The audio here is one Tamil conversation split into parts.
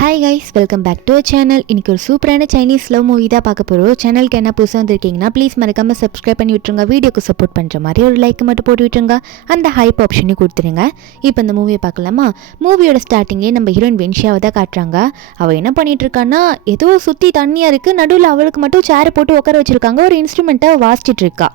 Hi guys, welcome back to channel. இன்றைக்கி ஒரு சூப்பரான சைனீஸ் லவ் மூவி தான் பார்க்க போகிறோம். சேனலுக்கு என்ன புதுசாக வந்திருக்கீங்கன்னா ப்ளீஸ் மறக்காமல் சப்ஸ்கிரைப் பண்ணி விட்டுருங்க. வீடியோக்கு சப்போர்ட் பண்ணுற மாதிரி ஒரு லைக் மட்டும் போட்டு விட்டுருங்க. அந்த ஹைப் ஆப்ஷனையும் கொடுத்துருங்க. இப்போ இந்த மூவியை பார்க்கலாமா? மூவியோட ஸ்டார்டிங்கே நம்ம ஹீரோயின் வென்ஷியாவை தான் காட்டுறாங்க. அவள் என்ன பண்ணிட்டு இருக்கான்னா, ஏதோ சுற்றி தண்ணியாக இருக்குது, நடுவில் அவளுக்கு மட்டும் சேரை போட்டு உட்கார வச்சுருக்காங்க. ஒரு இன்ஸ்ட்ருமெண்ட்டை வாசிச்சிட்டு இருக்கா.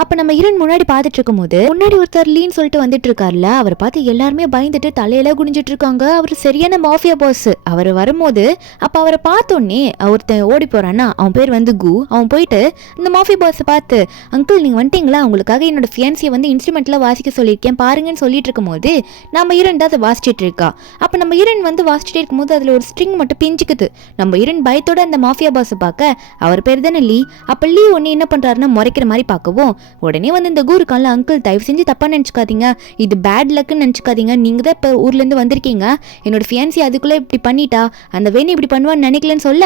அப்போ நம்ம ஹீரோயின் முன்னாடி பார்த்துட்டு இருக்கும் போது முன்னாடி ஒருத்தர் லீன்னு சொல்லிட்டு வந்துட்டு இருக்காருல்ல, அவரை பார்த்து எல்லாருமே பயந்துட்டு தலையில குனிஞ்சிட்டு இருக்காங்க. அவர் சரியான மாஃபியா பாஸ். அவர் வரும்போது அப்போ அவரை பார்த்தோன்னே ஒருத்தன் ஓடி போறான்னா, அவன் பேர் வந்து கு. அவன் போயிட்டு இந்த மாஃபியா பாஸை பார்த்து, அங்கிள் நீங்கள் வந்துட்டீங்களா, உங்களுக்காக என்னோட ஃபியான்சியை வந்து இன்ஸ்ட்ருமெண்ட்ல வாசிக்க சொல்லியிருக்கேன் பாருங்கன்னு சொல்லிட்டு இருக்கும் போது நம்ம ஹீரோயின் தான் அதை வாசிச்சுட்டு இருக்கா. அப்போ நம்ம ஹீரோயின் வந்து வாசிச்சுட்டே இருக்கும்போது அதில் ஒரு ஸ்ட்ரிங் மட்டும் பிஞ்சுக்குது. நம்ம ஹீரோயின் பயத்தோட அந்த மாஃபியா பாஸை பார்க்க, அவர் பேர் தானே லீ. அப்போ லீ ஒன்று என்ன பண்ணுறாருன்னா முறைக்கிற மாதிரி பார்க்கவும், உடனே வந்து இந்த கூரு காலில், அங்கிள் தயவு செஞ்சு தப்பா நினச்சிக்காதீங்க, இது பேட் லக்குன்னு நினச்சிக்காதீங்க, நீங்கள் தான் இப்போ ஊர்லேருந்து வந்திருக்கீங்க, என்னோட ஃபியான்சி அதுக்குள்ளே இப்படி பண்ணிட்டா, அந்த வேணி இப்படி பண்ணுவான்னு நினைக்கலன்னு சொல்ல,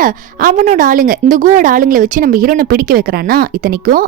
அவனோட ஆளுங்க இந்த கூவோட ஆளுங்களை வச்சு நம்ம ஹீரோனை பிடிக்க வைக்கிறான்னா, இத்தனைக்கும்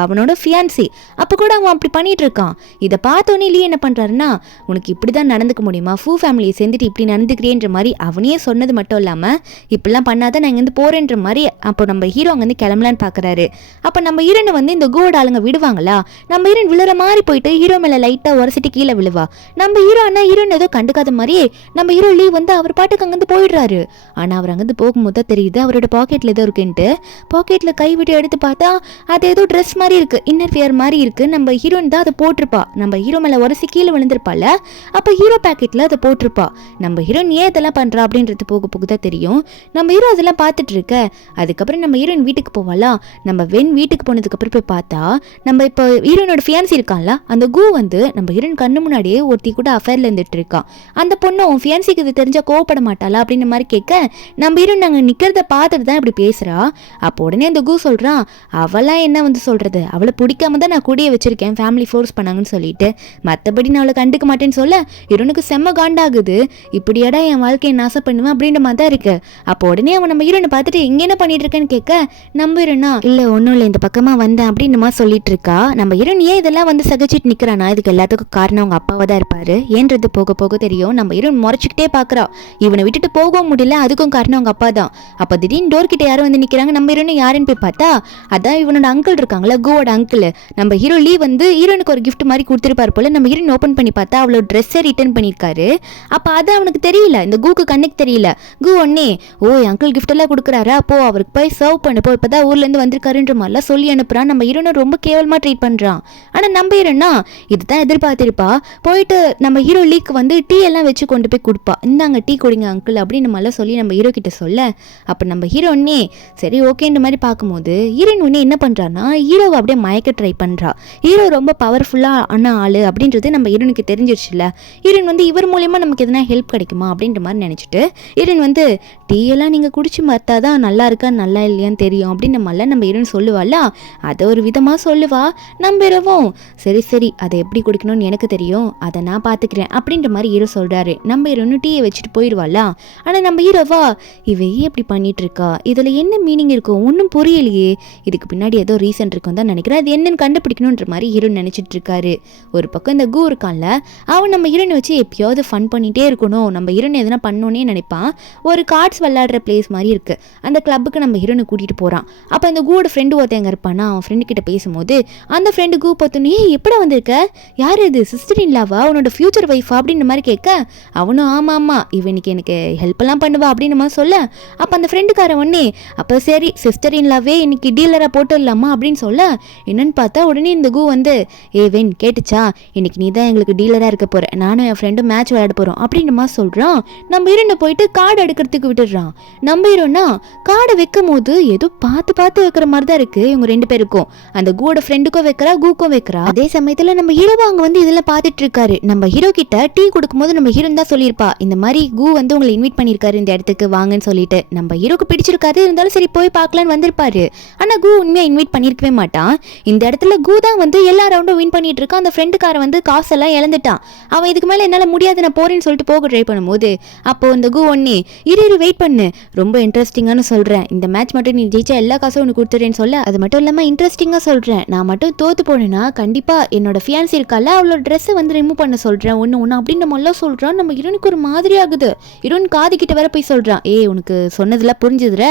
அவனோட ஃபியான்சி. அப்போ கூட அவன் அப்படி பண்ணிட்டு இருக்கான். இதை பார்த்தோன்னே லீ என்ன பண்ணுறாருன்னா, உனக்கு இப்படி தான் நடந்துக்க முடியுமா, ஃபூ ஃபேமிலியை சேர்ந்துட்டு இப்படி நடந்துக்கிறேன்ற மாதிரி அவனே சொன்னது மட்டும் இல்லாமல், இப்படிலாம் பண்ணாதான் நான் இங்கேருந்து போகிறேன்ற மாதிரி அப்போ நம்ம ஹீரோ அங்கேருந்து கிளம்பலான்னு பார்க்குறாரு. அப்போ நம்ம ஹீரோனை வந்து இந்த கூவோட ஆளுங்க விடுவாங்களா? நம்ம ஹீரோயின் விழுற மாதிரி போயிட்டு ஹீரோ மேல லைட்டா உரசிட்டு கீழே விழுவா. நம்ம ஹீரோ ஆனா ஹீரோயின் ஏதோ கண்டுக்காத மாதிரி நம்ம ஹீரோ லீ வந்து அவர் பாட்டுக்கு அங்கிருந்து போயிடுறாரு. ஆனா அவர் அங்கிருந்து போகும்போது தான் தெரியுது அவரோட பாக்கெட்ல ஏதோ இருக்குன்ட்டு. பாக்கெட்ல கை விட்டு எடுத்து பார்த்தா அது ஏதோ ட்ரெஸ் மாதிரி இருக்கு, இன்னர் வியர் மாதிரி இருக்கு. நம்ம ஹீரோயின் தான் அதை போட்டிருப்பா. நம்ம ஹீரோ மேல உரசி கீழே விழுந்திருப்பால, அப்ப ஹீரோ பாக்கெட்ல அதை போட்டிருப்பா. நம்ம ஹீரோயின் ஏன் இதெல்லாம் பண்றா அப்படின்றது போக போக தான் தெரியும். நம்ம ஹீரோ அதெல்லாம் பார்த்துட்டு இருக்க. அதுக்கப்புறம் நம்ம ஹீரோயின் வீட்டுக்கு போவாளா. நம்ம வென் வீட்டுக்கு போனதுக்கு அப்புறம் போய் பார்த்தா, நம்ம இப்போ ஹீரோனோட ஃபியான்சி இருக்கான்ல, அந்த கு வந்து நம்ம ஹீரோயின் கண்ணு முன்னாடியே ஒருத்தி கூட அஃபேர்ல இருந்துட்டு இருக்கான். அந்த பொண்ணு உன் ஃபியான்சிக்கு இது தெரிஞ்சா கோவப்பட மாட்டாளா அப்படின்னு மாதிரி கேட்க, நம்ம ஹீரோயின் நாங்கள் நிற்கிறத பார்த்துட்டு தான் இப்படி பேசுறா. அப்போ உடனே அந்த கு சொல்றான், அவளாம் என்ன வந்து சொல்றது, அவளை பிடிக்காம தான் நான் கூடிய வச்சிருக்கேன், ஃபேமிலி ஃபோர்ஸ் பண்ணாங்கன்னு சொல்லிட்டு, மற்றபடி நான் அவளை கண்டுக்க மாட்டேன்னு சொல்ல ஹீரோனுக்கு செம்ம காண்டாகுது. இப்படியாடா என் வாழ்க்கையை நாசம் பண்ணுவேன் அப்படின்ற மாதிரி தான் இருக்கு. அப்போ உடனே அவன் நம்ம ஹீரோனை பார்த்துட்டு இங்க என்ன பண்ணிட்டு இருக்கேன்னு கேட்க, நம்ம ஹீரோனா இல்ல ஒன்றும் இல்லை, இந்த பக்கமா வந்தேன் அப்படின்னு மாதிரி சொல்லிட்டு இருக்கா. நம்ம ஹீரோயின் ஏன் இதெல்லாம் வந்து சகிச்சிட்டு நிற்கிறானா, இதுக்கு எல்லாத்துக்கும் காரணம் அவங்க அப்பாவை தான் இருப்பாரு ஏன்றது போக போக தெரியும். நம்ம ஹீரோயின் முறைச்சிக்கிட்டே பார்க்குறா. இவனை விட்டுட்டு போகவும் முடியல, அதுக்கும் காரணம் அவங்க அப்பா தான். அப்போ திடீர்னு டோர் கிட்ட யாரும் வந்து நிற்கிறாங்க. நம்ம ஹீரோயின் யாருன்னு போய் பார்த்தா, அதான் இவனோட அங்கிள் இருக்காங்களா, கோவோட அங்கிள். நம்ம ஹீரோ லீ வந்து ஹீரோனுக்கு ஒரு கிஃப்ட் மாதிரி கொடுத்துருப்பாரு போல. நம்ம ஹீரோயின் ஓப்பன் பண்ணி பார்த்தா அவளோட ட்ரெஸ்ஸை ரிட்டர்ன் பண்ணியிருக்காரு. அப்போ அது அவனுக்கு தெரியல, இந்த கூக்கு கண்ணுக்கு தெரியல. கு ஒன்னே, ஓ அங்கிள் கிஃப்ட் எல்லாம் கொடுக்குறாரா, அப்போ அவருக்கு போய் சர்வ் பண்ணப்போ இப்போதான் ஊர்லேருந்து வந்திருக்காருன்ற மாதிரிலாம் சொல்லி அனுப்புறான். நம்ம ஹீரோனை ரொம்ப கேவலமாக ட்ரீட் பண்ணுறான். ஆனால் நம்ம ஹீரோனா இதுதான் எதிர்பார்த்திருப்பா. போயிட்டு நம்ம ஹீரோ லீக்கு வந்து டீ எல்லாம் வச்சு கொண்டு போய் கொடுப்பா. இந்தாங்க டீ குடிங்க அங்கிள் அப்படின்னு நம்மளாம் சொல்லி நம்ம ஹீரோ கிட்ட சொல்ல, அப்போ நம்ம ஹீரோன்னே சரி ஓகேன்ற மாதிரி பார்க்கும்போது ஹீரோயின் ஒன்னே என்ன பண்ணுறான்னா, ஹீரோவை அப்படியே மயக்க ட்ரை பண்ணுறா. ஹீரோ ரொம்ப பவர்ஃபுல்லான ஆள் அப்படின்றது நம்ம ஹீரோனுக்கு தெரிஞ்சிருச்சுல்ல. ஹீரோயின் வந்து இவர் மூலியமாக நமக்கு எதனா ஹெல்ப் கிடைக்குமா அப்படின்ற மாதிரி நினச்சிட்டு ஹீரோயின் வந்து டீ எல்லாம் நீங்கள் குடிச்சு பார்த்தா தான் நல்லா இருக்கா நல்லா இல்லையான்னு தெரியும் அப்படின்னு நம்மளாம் நம்ம ஹீரோயின் சொல்லுவாள்ல. அதை ஒரு விதமாக சொல்லுவா. நம்ம ஹீரோவும் சரி சரி அதை எப்படி குடிக்கணும்னு எனக்கு தெரியும், அதை நான் பார்த்துக்கிறேன் அப்படின்ற மாதிரி ஹீரோ சொல்கிறாரு. நம்ம ஹீரோன்னு டீயை வச்சுட்டு போயிடுவாளா. ஆனால் நம்ம ஹீரோவா இவையே எப்படி பண்ணிட்டு இருக்கா, இதில் என்ன மீனிங் இருக்கும் ஒன்றும் புரியலையே, இதுக்கு பின்னாடி ஏதோ ரீசன் இருக்கும் தான் நினைக்கிறேன், அது என்னன்னு கண்டுபிடிக்கணுன்ற மாதிரி ஹீரோ நினச்சிட்டு இருக்காரு. ஒரு பக்கம் இந்த கு இருக்கான்ல, அவன் நம்ம ஹீரோனை வச்சு எப்பயாவது ஃபன் பண்ணிகிட்டே இருக்கணும், நம்ம ஹீரோனை எதனா பண்ணோன்னே நினைப்பான். ஒரு கார்ட்ஸ் விளையாடுற பிளேஸ் மாதிரி இருக்குது, அந்த கிளப்புக்கு நம்ம ஹீரோனை கூட்டிகிட்டு போகிறான். அப்போ அந்த கூவோட ஃப்ரெண்டு ஒருத்தங்க இருப்பானா, அவன் ஃப்ரெண்டு கிட்ட பேசும்போது அந்த ஃப்ரெண்டு கு பார்த்தோன்னே எப்படா வந்திருக்க, யார் இது, சிஸ்டர் இன்லாவா, உன்னோட ஃபியூச்சர் ஒய்ஃபா அப்படின்ற மாதிரி கேட்க, அவனும் ஆமாம் ஆமாம் இவனுக்கு எனக்கு ஹெல்ப் எல்லாம் பண்ணுவா அப்படின்னு மாதிரி சொல்ல, அப்போ அந்த ஃப்ரெண்டுக்கார ஒன்னே அப்போ சரி சிஸ்டர் இன்லாவே இன்னைக்கு டீலராக போட்டுடலாமா அப்படின்னு சொல்ல, என்னன்னு பார்த்தா உடனே இந்த கு வந்து வென் கேட்டுச்சா, இன்னைக்கு நீ தான் எங்களுக்கு டீலராக இருக்க போற, நானும் என் ஃப்ரெண்டும் மேட்ச் விளையாட போகிறோம் அப்படின்ற மாதிரி சொல்கிறான். நம்ம ஹீரோனை போயிட்டு கார்டு எடுக்கிறதுக்கு விட்டுடுறான். நம்ம ஹீரோனா கார்டை வைக்கும் போது ஏதோ பார்த்து பார்த்து வைக்கிற மாதிரி தான் இருக்கு இவங்க ரெண்டு பேருக்கும். அந்த கூவோட ஃப்ரெண்டுக்கும் வைக்கிறா, கூக்கும் வைக்கிறா. அதே சமயத்துல நம்ம ஹீரோவா அங்க வந்து இதெல்லாம் பார்த்துட்டு இருக்காரு. நம்ம ஹீரோ கிட்ட டீ கொடுக்கும்போது நம்ம ஹீரோ தான் சொல்லியிருப்பா, இந்த மாதிரி கு வந்து உங்களை இன்வைட் பண்ணியிருக்காரு இந்த இடத்துக்கு வாங்கன்னு சொல்லிட்டு. நம்ம ஹீரோக்கு பிடிச்சிருக்காது, இருந்தாலும் சரி போய் பார்க்கலான்னு வந்திருப்பாரு. ஆனா கு உண்மையா இன்வைட் பண்ணியிருக்கவே மாட்டான். இந்த இடத்துல கு தான் வந்து எல்லா ரவுண்டும் வின் பண்ணிட்டு இருக்கான். அந்த ஃப்ரெண்டுக்கார வந்து காசெல்லாம் இழந்துட்டான். அவன் இதுக்கு மேல என்னால முடியாது நான் போறேன்னு சொல்லிட்டு போக ட்ரை பண்ணும்போது அப்போ இந்த கு ஒன்னே இரு வெயிட் பண்ணு, ரொம்ப இன்ட்ரெஸ்டிங்கானு சொல்றேன், இந்த மேட்ச் மட்டும் நீ ஜெயிச்சா எல்லா காசும் உனக்கு கொடுத்துறேன்னு சொல்ல, அது மட்டும் இல்லாம இன்ட்ரெஸ்டிங்கா சொல்றேன், நான் மட்டும் தோத்து போனேன்னா கண்டிப்பா என்னோட ஃபியான்சி இருக்கால அவளோட ட்ரெஸ்ஸை வந்து ரிமூவ் பண்ண சொல்றேன் ஒன்று அப்படின்ற மாதிரிலாம் சொல்றான். நம்ம ஹீரோனுக்கு ஒரு மாதிரி ஆகுது. ஹீரோன் காது கிட்ட வேற போய் சொல்றான், உனக்கு சொன்னதெல்லாம் புரிஞ்சுதுற,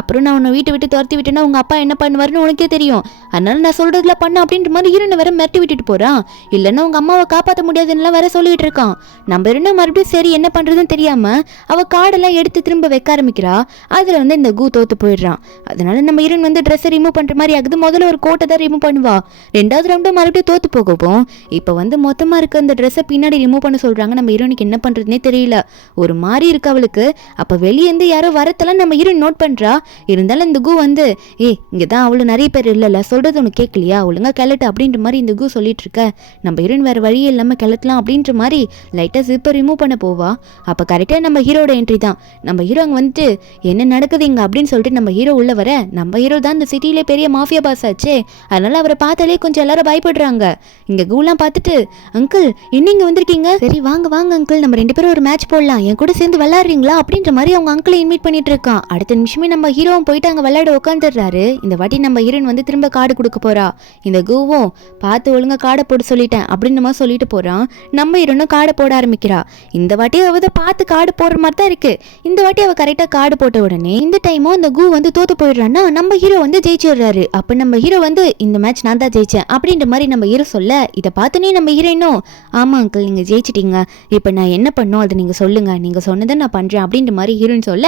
அப்புறம் நான் உன்னை வீட்டை விட்டு துரத்தி விட்டேன்னா உங்க அப்பா என்ன பண்ணுவாருன்னு உனக்கே தெரியும், அதனால நான் சொல்றதுல பண்ண அப்படின்ற மாதிரி ஹீரோனை வேற மிரட்டி விட்டுட்டு போறான். இல்லைன்னா உங்க அம்மாவை காப்பாற்ற முடியாதுன்னு வேற சொல்லிட்டு இருக்கான். நம்ம இரண்டு மறுபடியும் சரி என்ன பண்றதுன்னு தெரியாம அவ கார்டெல்லாம் எடுத்து திரும்ப வைக்க ஆரம்பிக்கிறா. அதுல வந்து இந்த கூ தோத்து போயிடுறான். அதனால நம்ம ஹீரோன் வந்து ட்ரெஸ்ஸை ரிமூவ் பண்ற மாதிரி ஆகுது. முதல்ல ஒரு கோட்டை தான் ரிமூவ் பண்ணுவா. ரெண்டாவது ரவுண்டும் மறுபடியும் தோத்து போகும். இப்போ வந்து மொத்தமா இருக்க அந்த ட்ரெஸ்ஸை பின்னாடி ரிமூவ் பண்ண சொல்றாங்க. நம்ம ஹீரோனுக்கு என்ன பண்றதுனே தெரியல, ஒரு மாதிரி இருக்கு அவளுக்கு. அப்ப வெளியே இருந்து யாரோ வரத்தெல்லாம் நம்ம ஹீரோன் நோட் பண்றா. இருந்தாலும் இந்த கூ வந்து இங்கதான் அவ்வளவு நிறைய பேர் இல்லைல்ல, சொல்றது உனக்கு கேட்கலையா, ஒழுங்கா கிளட்டு அப்படின்ற மாதிரி இந்த கூ சொல்லிட்டு இருக்க. நம்ம ஹீரோன் வேற வழியே இல்லாம கிளட்டலாம் அப்படின்ற மாதிரி லைட்டா ஜிப்பை ரிமூவ் பண்ண போவா. அப்ப கரெக்டா நம்ம ஹீரோட என்ட்ரி தான். நம்ம ஹீரோ அங்க வந்துட்டு என்ன நடக்குது இங்க அப்படின்னு சொல்லிட்டு நம்ம ஹீரோ உள்ள வர, நம்ம ஹீரோ தான் இந்த சிட்டிலே பெரிய மாஃபியா பாஸ் ஆச்சே, அதனால அவரை பார்த்தாலே கொஞ்சம் எல்லாரும் பயப்படுறாங்க. இங்க கூலாம் பார்த்துட்டு, அங்கிள் என்ன இங்க வந்திருக்கீங்க, சரி வாங்க வாங்க அங்கிள் நம்ம 2 பேரும் ஒரு மேட்ச் போடலாம், என் கூட சேர்ந்து விளையாடுறீங்களா அப்படின்ற மாதிரி அவங்க அங்கிளை இன்வைட் பண்ணிட்டு இருக்கான். அடுத்த நிமிஷமே நம்ம ஹீரோவும் போயிட்டு அங்க விளையாட உட்காந்துடுறாரு. இந்த வாட்டி நம்ம ஹீரோயின் வந்து திரும்ப கார்டு கொடுக்க போறா. இந்த கூவும் பார்த்து ஒழுங்கா கார்டை போட சொல்லிட்டேன் அப்படின்னு மாதிரி சொல்லிட்டு போறான். நம்ம ஹீரோனும் கார்டை போட ஆரம்பிக்கிறா. இந்த வாட்டி அவ பார்த்து கார்டு போடுற மாதிரி தான் இருக்கு. இந்த வாட்டி அவ கரெக்டா கார்டு போட்ட உடனே இந்த டைமும் அந்த கூ வந்து தோத்து போயிடுறான்னா நம்ம ஹீரோ வந்து ஜெயிச்சிடுறாரு. அப்ப நம்ம ஹீரோ வந்து இந்த மேட்ச் நான் தான் ஜெயிச்சேன் அப்படின்ற மாதிரி நம்ம ஹீரோ சொல்ல, இதை பார்த்தோன்னே நம்ம ஹீரோயினும் ஆமா அங்கிள் நீங்க ஜெயிச்சிட்டீங்க, இப்ப நான் என்ன பண்ணும் அதை நீங்க சொல்லுங்க, நீங்க சொன்னதை நான் பண்றேன் அப்படின்ற மாதிரி ஹீரோயின் சொல்ல,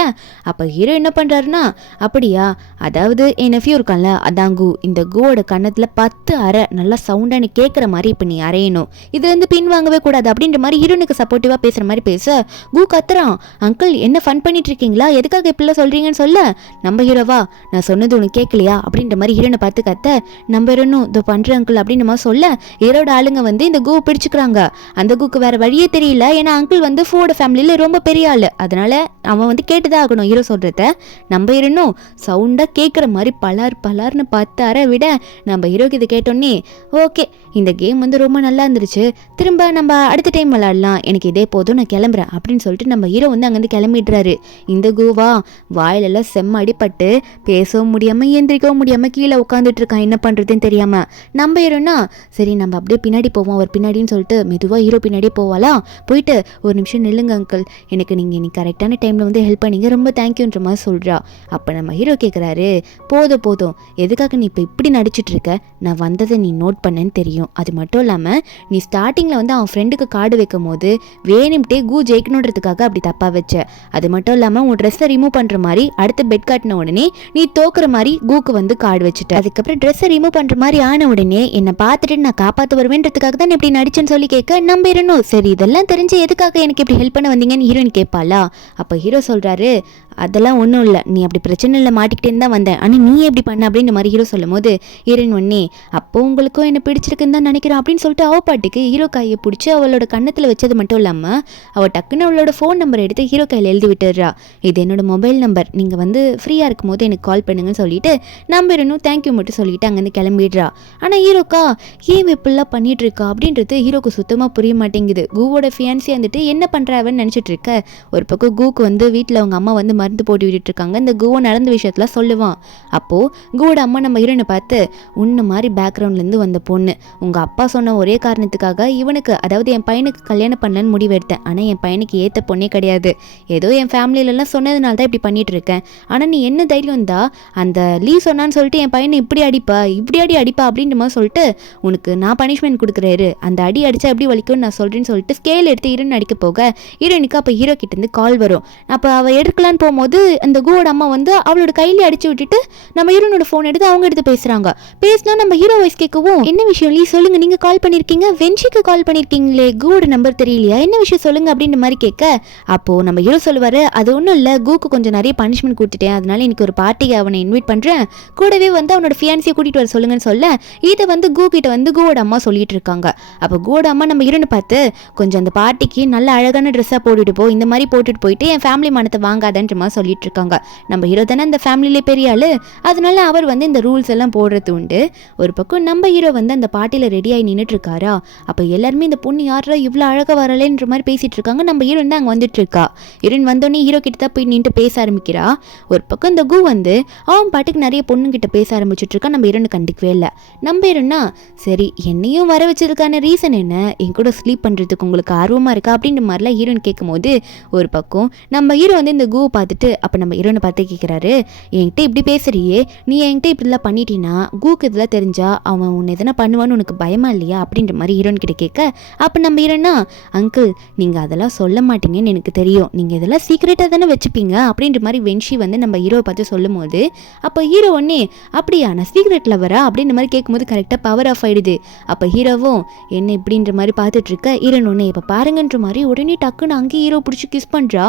அப்ப ஹீரோ என்ன பண்றாருன்னா, அப்படியா அதாவது என் நெஃப்யூ இருக்கான்ல அதான் கூ, இந்த கூவோட கண்ணத்துல 10 அரை நல்லா சவுண்டானு கேட்குற மாதிரி இப்போ நீ அரையணும், இது வந்து பின் வாங்கவே கூடாது அப்படின்ற மாதிரி ஹீரோனுக்கு சப்போர்ட்டிவாக பேசுகிற மாதிரி பேச கூ கத்துறான். அங்கிள் என்ன ஃபன் பண்ணிட்டு இருக்கீங்களா, எதுக்காக இப்படிலாம் சொல்கிறீங்கன்னு சொல்ல, நம்ம ஹீரோவா நான் சொன்னது உனக்கு கேட்கலையா அப்படின்ற மாதிரி ஹீரோனை பார்த்து கத்த, நம்ம ஹீரோனும் இதோ பண்ணுற அங்கிள் அப்படின்னு மாதிரி சொல்ல, ஹீரோட ஆளுங்க வந்து இந்த கூ பிடிச்சிக்கிறாங்க. அந்த கூக்கு வேற வழியே தெரியல, ஏன்னா அங்கிள் வந்து ஃபோர்டு ஃபேமிலியில ரொம்ப பெரிய ஆள், அதனால அவன் வந்து கேட்டுதான் ஆகணும் ஹீரோ சொல்கிறத. நம்ம ஹீரோனும் சவுண்டாக கேட்குற மாதிரி பலார்னு 10 அரை விட நம்ம ஹீரோக்கு இது கேட்டோன்னே ஓகே இந்த கேம் வந்து ரொம்ப நல்லா இருந்துருச்சு, திரும்ப நம்ம அடுத்த டைம் விளாடலாம், எனக்கு இதே போதும் நான் கிளம்புறேன் அப்படின்னு சொல்லிட்டு நம்ம ஹீரோ வந்து அங்கேருந்து கிளம்பிடுறாரு. இந்த கூவா வாயிலெல்லாம் செம்ம அடிப்பட்டு பேசவும் முடியாமல் எந்திரிக்கவும் முடியாமல் கீழே உட்காந்துட்டு இருக்கான், என்ன பண்ணுறதுன்னு தெரியாமல். நம்ம ஹீரோனா சரி நம்ம அப்படியே பின்னாடி போவோம் அவர் பின்னாடின்னு சொல்லிட்டு மெதுவாக ஹீரோ பின்னாடியே போவாளா, போயிட்டு ஒரு நிமிஷம் நில்லுங்க அங்கிள், எனக்கு நீங்கள் இன்னைக்கு கரெக்டான டைமில் வந்து ஹெல்ப் பண்ணீங்க ரொம்ப தேங்க்யூன்ற மாதிரி சொல்கிறா. அப்போ நம்ம ஹீரோ கேட்குறாரு, போதும் எதுக்காக நீ இப்போ இப்படி நடிச்சிட்டு இருக்க, நான் வந்ததை நீ நோட் பண்ணேன்னு தெரியும், அது மட்டும் இல்லாமல் நீ ஸ்டார்டிங்கில் வந்து அவன் ஃப்ரெண்டுக்கு கார்டு வைக்கும் போது வேணும்ட்டே கூ ஜெயிக்கணுன்றதுக்காக அப்படி தப்பாக வச்ச, அது மட்டும் இல்லாமல் உன் ட்ரெஸ்ஸை ரிமூவ் பண்ணுற மாதிரி அடுத்த பெட் காட்டின உடனே நீ தோக்குற மாதிரி கூக்கு வந்து கார்டு வச்சுட்ட, அதுக்கப்புறம் ட்ரெஸ்ஸை ரிமூவ் பண்ணுற மாதிரி ஆன உடனே என்னை பார்த்துட்டு நான் காப்பாற்ற வருவேன்றதுக்காக தான் இப்படி நடிச்சேன்னு சொல்லி கேட்க, நம்ம ஹீரோனும் சரி இதெல்லாம் தெரிஞ்சு எதுக்காக எனக்கு இப்படி ஹெல்ப் பண்ண வந்தீங்கன்னு ஹீரோயின் கேட்பாளா. அப்போ ஹீரோ சொல்கிறாரு, அதெல்லாம் ஒன்றும் இல்லை, நீ அப்படி பிரச்சனையில் மாட்டிக்கிட்டேன்னு தான் வந்தேன், ஆனால் நீ எப்படி பண்ண அப்படின்ற மாதிரி ஹீரோ சொல்லும் போது ஹீரோயின் ஒன்னே அப்போ உங்களுக்கும் என்ன பிடிச்சிருக்குன்னு தான் நினைக்கிறேன் அப்படின்னு சொல்லிட்டு அவ பாட்டுக்கு ஹீரோ கையை பிடிச்சி அவளோட கண்ணத்தில் வச்சது மட்டும் இல்லாமல் அவள் டக்குன்னு அவளோட ஃபோன் நம்பர் எடுத்து ஹீரோ கையில் எழுதி விட்டுடுறா. இது என்னோட மொபைல் நம்பர், நீங்கள் வந்து ஃப்ரீயாக இருக்கும் போது எனக்கு கால் பண்ணுங்கன்னு சொல்லிட்டு நம்பர் இன்னும் தேங்க்யூ மட்டும் சொல்லிட்டு அங்கேருந்து கிளம்பிடுறா. ஆனால் ஹீரோக்கா ஏன் இப்படிலாம் பண்ணிட்டு இருக்கா அப்படின்றது ஹீரோக்கு சுத்தமாக புரிய மாட்டேங்குது. கூவோட ஃபியான்சி வந்துட்டு என்ன பண்ணுறாவன்னு நினச்சிட்டு இருக்க. ஒரு பக்கம் கூக்கு வந்து வீட்டில் அவங்க அம்மா வந்து மருந்து போட்டு விட்டுட்டு இருக்காங்க. இந்த கூவை நடந்த விஷயத்துல சொல்லுவான். அப்போது கூவோட அம்மா நம்ம ஹீரோனை பார்த்து, உன்ன மாதிரி பேக்ரவுண்ட்லேருந்து வந்த பொண்ணு, உங்கள் அப்பா சொன்ன ஒரே காரணத்துக்காக இவனுக்கு அதாவது என் பையனுக்கு கல்யாணம் பண்ணலன்னு முடிவெடுத்தேன், ஆனால் என் பையனுக்கு ஏற்ற பொண்ணே கிடையாது, ஏதோ என் ஃபேமிலியிலலாம் சொன்னதுனால தான் இப்படி பண்ணிட்டு இருக்கேன், ஆனால் நீ என்ன தைரியம் தான் அந்த லீ சொன்னான்னு சொல்லிட்டு என் பையனை இப்படி அடிப்பா அப்படின்ற மாதிரி சொல்லிட்டு உனக்கு நான் பனிஷ்மெண்ட் கொடுக்குறாரு, அந்த அடி அடிச்சா எப்படி வலிக்கும்னு நான் சொல்கிறேன்னு சொல்லிட்டு ஸ்கேல் எடுத்து ஹீரோன் அடிக்க போக ஹீரோனுக்கு அப்போ ஹீரோ கிட்டேருந்து கால் வரும். அப்போ அவள் எடுக்கலான்னு போகும்போது அந்த கூவோட அம்மா வந்து அவளோட கையிலே அடிச்சு விட்டுட்டு நம்ம ஹீரோனோட ஃபோன் எடுத்து அவங்க எடுத்து பேசுகிறாங்க. பேசினா நம்ம ஹீரோ வாய்ஸ் கேட்கவும், என்ன விஷயம் லீ சொல்லுங்க, நீங்கள் கால் பண்ணியிருக்கீங்க, வென்ஷிக்கு கால் பண்ணியிருக்கீங்களே, கூவோட நம்பர் தெரியலையா, என்ன விஷயம் சொல்லுங்க அப்படின்ற மாதிரி கேட்க, அப்போது நம்ம ஹீரோ சொல்லுவார், அது ஒன்றும் இல்லை, கூக்கு கொஞ்சம் நிறைய பனிஷ்மெண்ட் கொடுத்துட்டேன், அதனால இன்னைக்கு ஒரு பார்ட்டிக்கு அவனை இன்வைட் பண்ணுறேன், கூடவே வந்து அவனோட ஃபியான்சியை கூட்டிகிட்டு வர சொல்லுங்கன்னு சொல்ல, இதை வந்து கூ கிட்ட வந்து கூவோட அம்மா சொல்லிட்டு இருக்காங்க. அப்போ கூவோட அம்மா நம்ம ஹீரோனை பார்த்து, கொஞ்சம் அந்த பார்ட்டிக்கு நல்ல அழகான ட்ரெஸ்ஸாக போட்டுட்டு போ, இந்த மாதிரி போட்டுட்டு போயிட்டு என் ஃபேமிலி மனத்தை வாங்காதன்ற மாதிரி சொல்லிட்டு இருக்காங்க. நம்ம ஹீரோ தானே அந்த ஃபேமிலியிலே பெரிய ஆளு, அதனால அவர் வந்து இந்த ரூல்ஸ் எல்லாம் போடுறது உண்டு. ஒரு பக்கம் நம்ம ஹீரோ வந்து அந்த பார்ட்டியில் ரெடியாகி நின்றுட்டு இருக்காரா. அப்போ எல்லாருமே இந்த பொண்ணு யாரா இவ்வளோ அழகாக வரலன்ற மாதிரி பேசிட்டு இருக்காங்க. நம்ம ஹீரோயின் தான் அங்கே வந்துட்டு இருக்கா. ஹீரோயின் வந்தோடனே ஹீரோ கிட்ட தான் போய் நின்று பேச ஆரம்பிக்கிறா. ஒரு பக்கம் இந்த கூ வந்து அவன் பாட்டுக்கு நிறைய பொண்ணுங்கிட்ட பேச ஆரம்பிச்சுட்டு இருக்கா. நம்ம ஹீரோனுக்கு கண்டுக்கவே இல்லை. நம்ம ஹீரோனா சரி என்னையும் வர வச்சதுக்கான ரீசன் என்ன, என் கூட ஸ்லீப் பண்ணுறதுக்கு உங்களுக்கு ஆர்வமாக இருக்கா அப்படின்ற மாதிரிலாம் ஹீரோயின் கேட்கும்போது ஒரு பக்கம் நம்ம ஹீரோ வந்து இந்த கூவை பார்த்துட்டு அப்போ நம்ம ஹீரோனை பார்த்து கேட்குறாரு, என்கிட்ட இப்படி பேசுறியே, நீ என்கிட்ட இப்படிலாம் பண்ணிட்டீன்னா கூக்கு இதெல்லாம் தெரிஞ்சா அவன் உன்னை எதனா பண்ணுவான்னு உனக்கு பயமா இல்லையா அப்படின்ற மாதிரி ஹீரோன் கிட்ட கேட்க, அப்போ நம்ம ஹீரோனா அங்கிள் நீங்கள் அதெல்லாம் சொல்ல மாட்டீங்கன்னு எனக்கு தெரியும், நீங்கள் இதெல்லாம் சீக்ரெட்டாக தானே வச்சுப்பீங்க அப்படின்ற மாதிரி வென்ஷி வந்து நம்ம ஹீரோவை பார்த்து சொல்லும் போது அப்போ ஹீரோ ஒன்னே அப்படியா நான் சீக்ரெட் லவரா அப்படின்ற மாதிரி கேட்கும்போது கரெக்டாக பவர் ஆஃப் ஆயிடுது. அப்போ ஹீரோவும் என்ன இப்படின்ற மாதிரி பார்த்துட்டு இருக்க ஹீரோன் ஒன்னே இப்போ பாருங்கன்ற மாதிரி உடனே டக்குன்னு அங்கேயே ஹீரோ பிடிச்சி கிஸ் பண்ணுறா.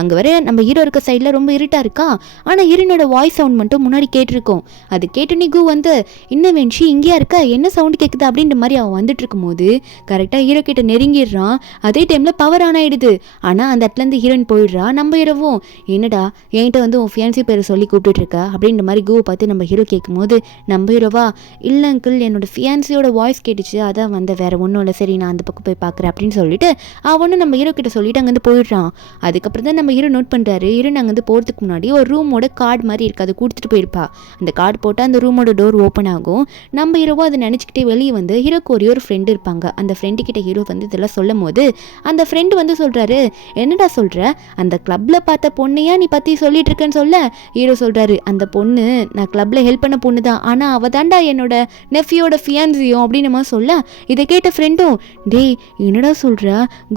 அங்கே வர நம்ம ஹீரோ இருக்க சைடில் ரொம்ப இருட்டாக இருக்கா, ஆனால் ஹீரோனோட வாய்ஸ் சவுண்ட் மட்டும் முன்னாடி கேட்டிருக்கோம். அது கேட்டுனே கூ வந்து இன்னும் வென்ஷி இங்கேயா இருக்க என்ன சவுண்ட் கேட்குது அப்படின்ற மாதிரி அவன் வந்துட்டு இருக்கும்போது கரெக்டாக ஹீரோ கிட்ட நெருங்கிடுறான். அதே டைமில் பவர் ஆன் ஆயிடுது. ஆனால் அந்த இடத்துலேருந்து ஹீரோயின் போயிடுறா. நம்ம ஹீரோவும் என்னடா என்கிட்ட வந்து உன் ஃபியான்சி பேரை சொல்லி கூப்பிட்டு இருக்க அப்படின்ற மாதிரி கூவை பார்த்து நம்ம ஹீரோ கேட்கும்போது நம்ம ஹீரோவா இல்லை அங்கிள் என்னோட ஃபியான்சியோட வாய்ஸ் கேட்டுச்சு அதான் வந்த வேற ஒன்றும் இல்லை, சரி நான் அந்த பக்கம் போய் பார்க்குறேன் அப்படின்னு சொல்லிட்டு அவனும் நம்ம ஹீரோ கிட்ட சொல்லிட்டு அங்கேருந்து போயிடுறான். அதுக்கப்புறம் தான் நம்ம ஹீரோ நோட் பண்ணுறாரு, ஹீரோ அங்கேருந்து போகிறதுக்கு முன்னாடி ஒரு ரூமோட கார்டு மாதிரி இருக்குது, அது கொடுத்துட்டு போயிருப்பா. அந்த கார்டு போட்டால் அந்த ரூமோட டோர் ஓப்பன் ஆகும். நம்ம ஹீரோவோ அதை நினச்சிக்கிட்டே வெளியே வந்து ஹீரோக்கு ஒரே ஒரு ஃப்ரெண்டு இருப்பாங்க. அந்த ஃப்ரெண்டு கிட்ட ஹீரோ வந்து இதெல்லாம் சொல்லும் போது அந்த ஃப்ரெண்டு வந்து சொல்கிறாரு, என்னடா சொல்கிற, அந்த கிளப்பில் பார்த்த பொண்ணையா நீ பற்றி சொல்லிட்டு இருக்கேன்னு சொல்ல ஹீரோ சொல்கிறாரு, அந்த பொண்ணு நான் கிளப்பில் ஹெல்ப் பண்ண பொண்ணு தான், ஆனால் அவள் தாண்டா என்னோட நெஃப்யோட ஃபியான்சியும் அப்படின்னு நம்ம சொல்ல இதை கேட்ட ஃப்ரெண்டும் டேய் என்னடா சொல்கிற,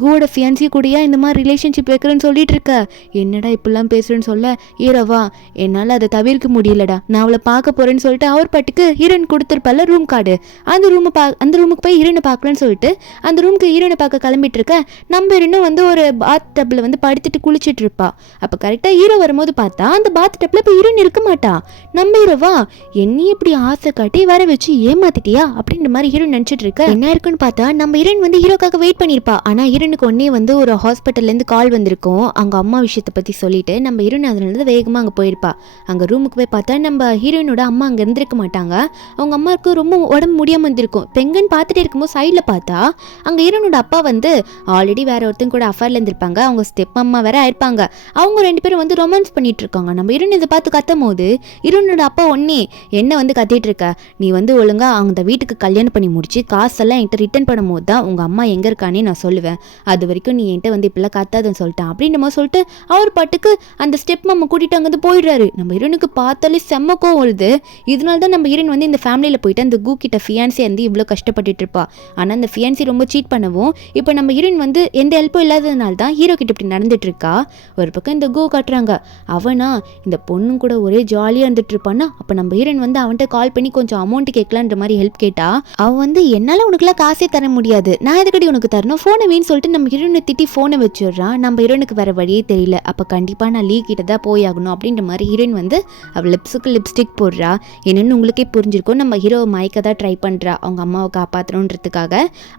கூவோட ஃபியான்சி கூடயா இந்த மாதிரி ரிலேஷன்ஷிப் வைக்கிறேன்னு சொல்லிட்டு இருக்க, என்னடா இப்படிலாம் பேசுகிறேன்னு சொல்ல ஹீரோவா என்னால் அதை தவிர்க்க முடியலடா, நான் அவளை பார்க்க போகிறேன்னு சொல்லிட்டு அவர் பாட்டுக்கு ஹீரோயின் கொடுத்துருப்பால ரூம் கார்டு, அந்த ரூமுக்கு போய் ஹீரோனை பார்க்கலன்னு சொல்லிட்டு அந்த ரூமுக்கு ஹீரோனை பார்க்க கிளம்பிட்டு இருக்க நம்ம ஹீரோனும் வந்து ஒரு பாத் டப்பில் வந்து படுத்துட்டு குளிச்சுட்டு இருப்பா. அப்போ கரெக்டாக ஹீரோ வரும்போது பார்த்தா அந்த பாத் டப்பில் இப்போ ஹீரோயின் இருக்க மாட்டா. நம்ம ஹீரோவா என்னையும் இப்படி ஆசை காட்டி வர வச்சு ஏமாத்திட்டியா அப்படின்ற மாதிரி ஹீரோ நினச்சிட்டு இருக்க. என்ன இருக்குன்னு பார்த்தா நம்ம ஹீரோயின் வந்து ஹீரோக்காக வெயிட் பண்ணியிருப்பா. ஆனால் ஹீரோனுக்கு ஒன்னே வந்து ஒரு ஹாஸ்பிட்டல்லேருந்து கால் வந்திருக்கும் அவங்க அம்மா விஷயத்தை பற்றி சொல்லிட்டு நம்ம ஹீரோயின் அதனால வேகமாக அங்கே போயிருப்பா. அங்கே ரூமுக்கு போய் பார்த்தா நம்ம ஹீரோயினோட அம்மா அங்கே இருந்திருக்க மாட்டாங்க. அவங்க அம்மாவுக்கு ரொம்ப உடம்பு முடியாமல் இருந்திருக்கும். பெங்கன்னு பார்த்துட்டு இருக்கும்போது சைடில் பார்த்தா அங்கே ஹீரோனோட அப்பா வந்து ஆல்ரெடி வேற ஒருத்தங்க கூட அஃபேர்ல இருந்திருப்பாங்க. அவங்க ஸ்டெப் அம்மா வேற ஆயிருப்பாங்க. அவங்க ரெண்டு பேரும் வந்து ரொமான்ஸ் பண்ணிட்டு இருக்காங்க. நம்ம ஹீரோயின் இதை பார்த்து கத்தும் போது ஹீரோனோட அப்பா ஒன்னே என்ன வந்து கத்திட்டு இருக்க, நீ வந்து ஒழுங்கா அந்த வீட்டுக்கு கல்யாணம் பண்ணி முடிச்சு காசெல்லாம் என்கிட்ட ரிட்டர்ன் பண்ணும் போது தான் உங்க அம்மா எங்க இருக்கானே நான் சொல்லுவேன், அது வரைக்கும் நீ என்கிட்ட வந்து இப்பெல்லாம் கத்தாதுன்னு சொல்லிட்டான் அப்படின்னு நம்ம சொல்லிட்டு அவர் பாட்டுக்கு அந்த ஸ்டெப் மாமா கூட்டிட்டு அங்கே போயிடுறாரு. நம்ம ஹீரோனுக்கு பார்த்தாலே செம்ம கோவம் வருது. இதனால தான் நம்ம ஹீரோயின் வந்து இந்த ஃபேமிலியில் போயிட்டு அந்த கூ கிட்ட ஃபியான்சி வந்து இவ்வளோ கஷ்டப்பட்டுட்டு இருப்பா. ஆனால் அந்த ஃபியான்சி ரொம்ப சீட் பண்ணவும் இப்போ நம்ம ஹீரோயின் வந்து எந்த ஹெல்ப்பும் இல்லாததுனால தான் ஹீரோ கிட்ட இப்படி நடந்துட்டு இருக்கா. ஒரு பக்கம் இந்த கூ காட்டுறாங்க, அவனா இந்த பொண்ணும் கூட ஒரே ஜாலியாக இருந்துட்டு இருப்பான்னா. அப்போ நம்ம ஹீரோயின் வந்து அவன்கிட்ட கால் பண்ணி கொஞ்சம் அமௌண்ட் கேட்கலான்ற மாதிரி ஹெல்ப் கேட்டா அவன் வந்து என்னால் உனக்குலாம் காசே தர முடியாது, நான் எதுக்கடி உனக்கு தரணும், ஃபோனை வேணும்னு சொல்லிட்டு நம்ம ஹீரோனை திட்டி ஃபோனை வச்சிடுறான். நம்ம ஹீரோனுக்கு வேற வழியே தெரியல. அப்போ கண்டிப்பாக நான் லீ கிட்ட தான் போய் ஆகணும் அப்படின்ற மாதிரி ஹீரோயின் வந்து அவள் லிப்ஸுக்கு லிப்ஸ்டிக் போடுறா. என்னென்னு உங்களுக்கே புரிஞ்சிருக்கும், நம்ம ஹீரோவை மயக்க தான் ட்ரை பண்ணுறா அவங்க அம்மாவை காப்பாற்றணுன்றதுக்காக.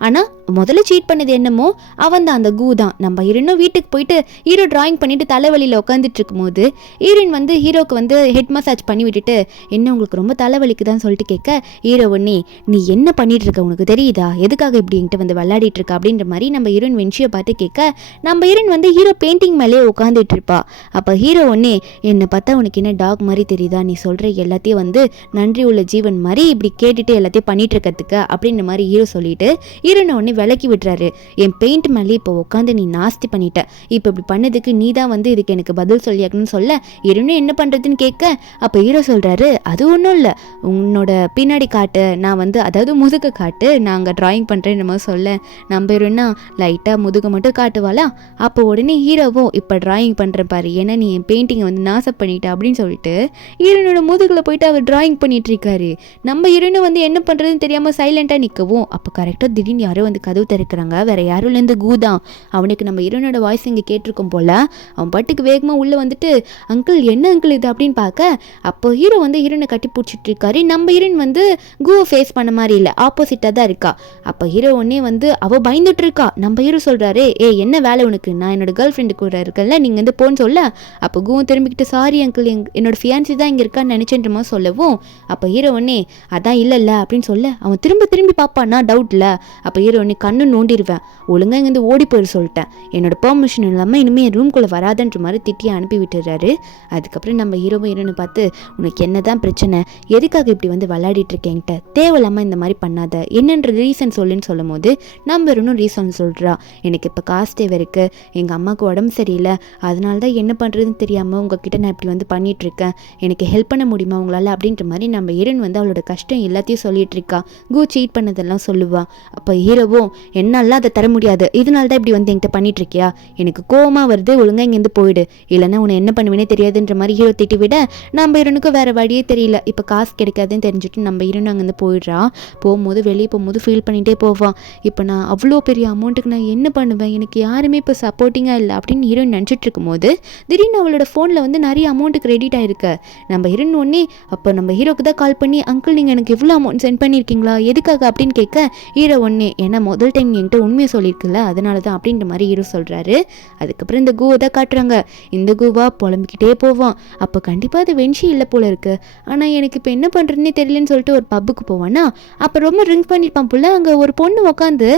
ஆனால் முதல்ல சீட் பண்ணது என்னமோ அவன் தான், அந்த கூ தான். நம்ம ஹீரோனும் வீட்டுக்கு போயிட்டு ஹீரோ டிராயிங் பண்ணிட்டு தலைவலியில் உட்காந்துட்டு இருக்கும்போது ஹீரோயின் வந்து ஹீரோக்கு வந்து ஹெட் மசாஜ் பண்ணி விட்டுட்டு என்ன உங்களுக்கு ரொம்ப தலைவலிக்குதான்னு சொல்லிட்டு கேட்க ஹீரோ ஒன்னே நீ என்ன பண்ணிட்டு இருக்க உனக்கு தெரியுதா, எதுக்காக இப்படி என்கிட்ட வந்து விளையாடிட்டு இருக்க அப்படின்ற மாதிரி நம்ம ஹீரோயின் வென்ஷியை பார்த்து கேட்க நம்ம ஹீரோயின் வந்து ஹீரோ பெயிண்டிங் மேலே உட்காந்துட்டு இருப்பா. அப்போ ஹீரோ ஒன்னே என்னை பார்த்தா உனக்கு என்ன டாக் மாதிரி தெரியுதா, நீ சொல்கிற எல்லாத்தையும் வந்து நன்றி உள்ள ஜீவன் மாதிரி இப்படி கேட்டுட்டு எல்லாத்தையும் பண்ணிட்டு இருக்கிறதுக்கு அப்படின்ற மாதிரி ஹீரோ சொல்லிட்டு ஹீரோனை ஒன்னே விலக்கி விட்டுறாரு. என் பெயிண்ட் மேலே இப்போ உட்காந்து நீ நாஸ்தி பண்ணிட்ட, இப்போ இப்படி பண்ணதுக்கு நீ தான் வந்து இதுக்கு எனக்கு பதில் சொல்லியாக்கணும்னு சொல்ல ஹீரோனும் என்ன பண்ணுறதுன்னு கேட்க அப்போ ஹீரோ சொல்கிறாரு அது ஒன்றும் இல்லை, உன்னோட பின்னாடி காட்டு, நான் வந்து அதாவது முதுக காட்டு, நான் அங்கே ட்ராயிங் பண்ணுறேன் நம்ம சொல்ல நம்ம ஹீரோனா லைட்டாக முதுக மட்டும் காட்டுவாளா. அப்போ உடனே ஹீரோவும் இப்போ ட்ராயிங் பண்ணுறேன் பாரு, ஏன்னா நீ என் பெயிண்டிங்கை வந்து நாசம் பண்ணிட்ட அப்படின்னு சொல்லிட்டு ஹீரோனோட முதுகில் போயிட்டு அவர் ட்ராயிங் பண்ணிட்டு இருக்காரு. நம்ம ஹீரோனும் வந்து என்ன பண்ணுறதுன்னு தெரியாமல் சைலண்டாக நிற்கவும் அப்போ கரெக்டாக திடீர்னு யாரோ வந்து கதவு திறக்கிறாங்க. வேற யாரும் இல்லைந்து கூ தான். அவனுக்கு நம்ம ஹீரோனோட வாய்ஸ் இங்கே கேட்டிருக்கோம் போல. அவன் பாட்டுக்கு வேகமாக உள்ளே வந்துட்டு அங்கிள் என்ன அங்கிள் இது அப்படின்னு பார்க்க அப்போ ஹீரோ வந்து ஹீரோனை கட்டி பிடிச்சிட்டு இருக்காரு. நம்ம ஹீரோயின் வந்து கூவை ஃபேஸ் பண்ண மாதிரி இல்லை, ஆப்போசிட்டாக தான் இருக்கா. அப்போ ஹீரோ ஒன்னே வந்து அவள் பயந்துட்டு இருக்கா. நம்ம ஹீரோ சொல்கிறாரு என்ன வேலை உனக்கு, நான் என்னோட கேர்ள் ஃப்ரெண்டு கூட இருக்கல, நீங்கள் வந்து போன்னு சொல்ல அப்போ கூவும் திரும்பிக்கிட்டு சாரி அங்கிள் என்னோட ஃபியான்சி தான் இங்கே இருக்கான்னு நினச்சேன்றமா சொல்லவும் அப்போ ஹீரோ ஒன்னே அதான் இல்லைல்ல அப்படின்னு சொல்ல அவன் திரும்பி பார்ப்பான்னா டவுட்டில். அப்போ ஹீரோ ஒன்னே கண்ணு நோண்டிடுவேன், ஒழுங்காக இங்கேருந்து ஓடி போயிரு சொல்லிட்டேன், என்னோட பெர்மிஷன் இல்லாமல் இனிமேல் ரூம்குள்ளே வராதுன்ற மாதிரி திட்டி அனுப்பி விட்டுறாரு. அதுக்கப்புறம் நம்ம ஹீரோவும் ஹீரோனை பார்த்து உனக்கு என்ன தான் பிரச்சனை, எதுக்காக இப்படி இப்படி வந்து விளையாடிட்டு இருக்கேன்ட்ட, தேவையில்லாமல் இந்த மாதிரி பண்ணாத, என்னன்ற ரீசன் சொல்லுன்னு சொல்லும் போது நம்ம இன்னும் ரீசன் சொல்கிறா. எனக்கு இப்போ காசு தேவை இருக்குது, எங்கள் அம்மாவுக்கு உடம்பு சரியில்லை, அதனால தான் என்ன பண்ணுறதுன்னு தெரியாமல் உங்ககிட்ட நான் இப்படி வந்து பண்ணிகிட்ருக்கேன், எனக்கு ஹெல்ப் பண்ண முடியுமா உங்களால் அப்படின்ற மாதிரி நம்ம ஹீரோயின் வந்து அவளோட கஷ்டம் எல்லாத்தையும் சொல்லிட்டு இருக்கா. கு சீட் பண்ணதெல்லாம் சொல்லுவா. அப்போ ஹீரோவும் என்னால அதை தர முடியாது, இதனால தான் இப்படி வந்து என்கிட்ட பண்ணிட்டு இருக்கியா, எனக்கு கோவமாக வருது, ஒழுங்காக இங்கேருந்து போயிடு, இல்லைன்னா உன்னை என்ன பண்ணுவேனே தெரியாதுன்ற மாதிரி ஹீரோ திட்டி விட நம்ம ஹீரோனுக்கு வேறு வழியே தெரியல. இப்போ காசு கிடைக்காதுன்னு தெரிஞ்சுட்டு நம்ம ஹீரோன் அங்கேருந்து போயிடுறா. போகும்போது வெளியே போகும்போது ஃபீல் பண்ணிகிட்டே போவான். இப்போ நான் அவ்வளோ பெரிய அமௌண்ட்டுக்கு நான் என்ன பண்ணுவேன், எனக்கு யாருமே இப்போ சப்போர்ட்டிங்காக இல்லை அப்படின்னு ஹீரோயின் நினச்சிட்டு இருக்கும்போது திடீர்னு அவளோட ஃபோனில் வந்து நிறைய அமௌண்ட்டு கிரெடிட் ஆகிருக்கு. நம்ம ஹீரோயின் ஒன்றே அப்போ நம்ம ஹீரோக்கு தான் கால் பண்ணி, அங்கிள் நீங்கள் எனக்கு எவ்வளோ அமௌண்ட் சென்ட் பண்ணியிருக்கீங்களா, எதுக்காக அப்படின்னு கேட்க ஹீரோ ஒன்றே, ஏன்னா முதல் டைம் என்கிட்ட உண்மையை சொல்லியிருக்குல்ல அதனால தான் அப்படின்ற மாதிரி ஹீரோ சொல்கிறாரு. அதுக்கப்புறம் இந்த கூவை தான் காட்டுறாங்க. இந்த கூவா புலம்பிக்கிட்டே போவான். அப்போ கண்டிப்பாக அது வென்ஷி இல்லை போல இருக்கு, ஆனால் எனக்கு இப்போ என்ன பண்ணுறதுனே தெரியலன்னு சொல்லிட்டு ஒரு பப்புக்கு போவானா. அப்போ ரொம்ப ட்ரிங்க் பண்ணியிருப்பான் போல. அங்கே ஒரு பொண்ணு உட்காந்து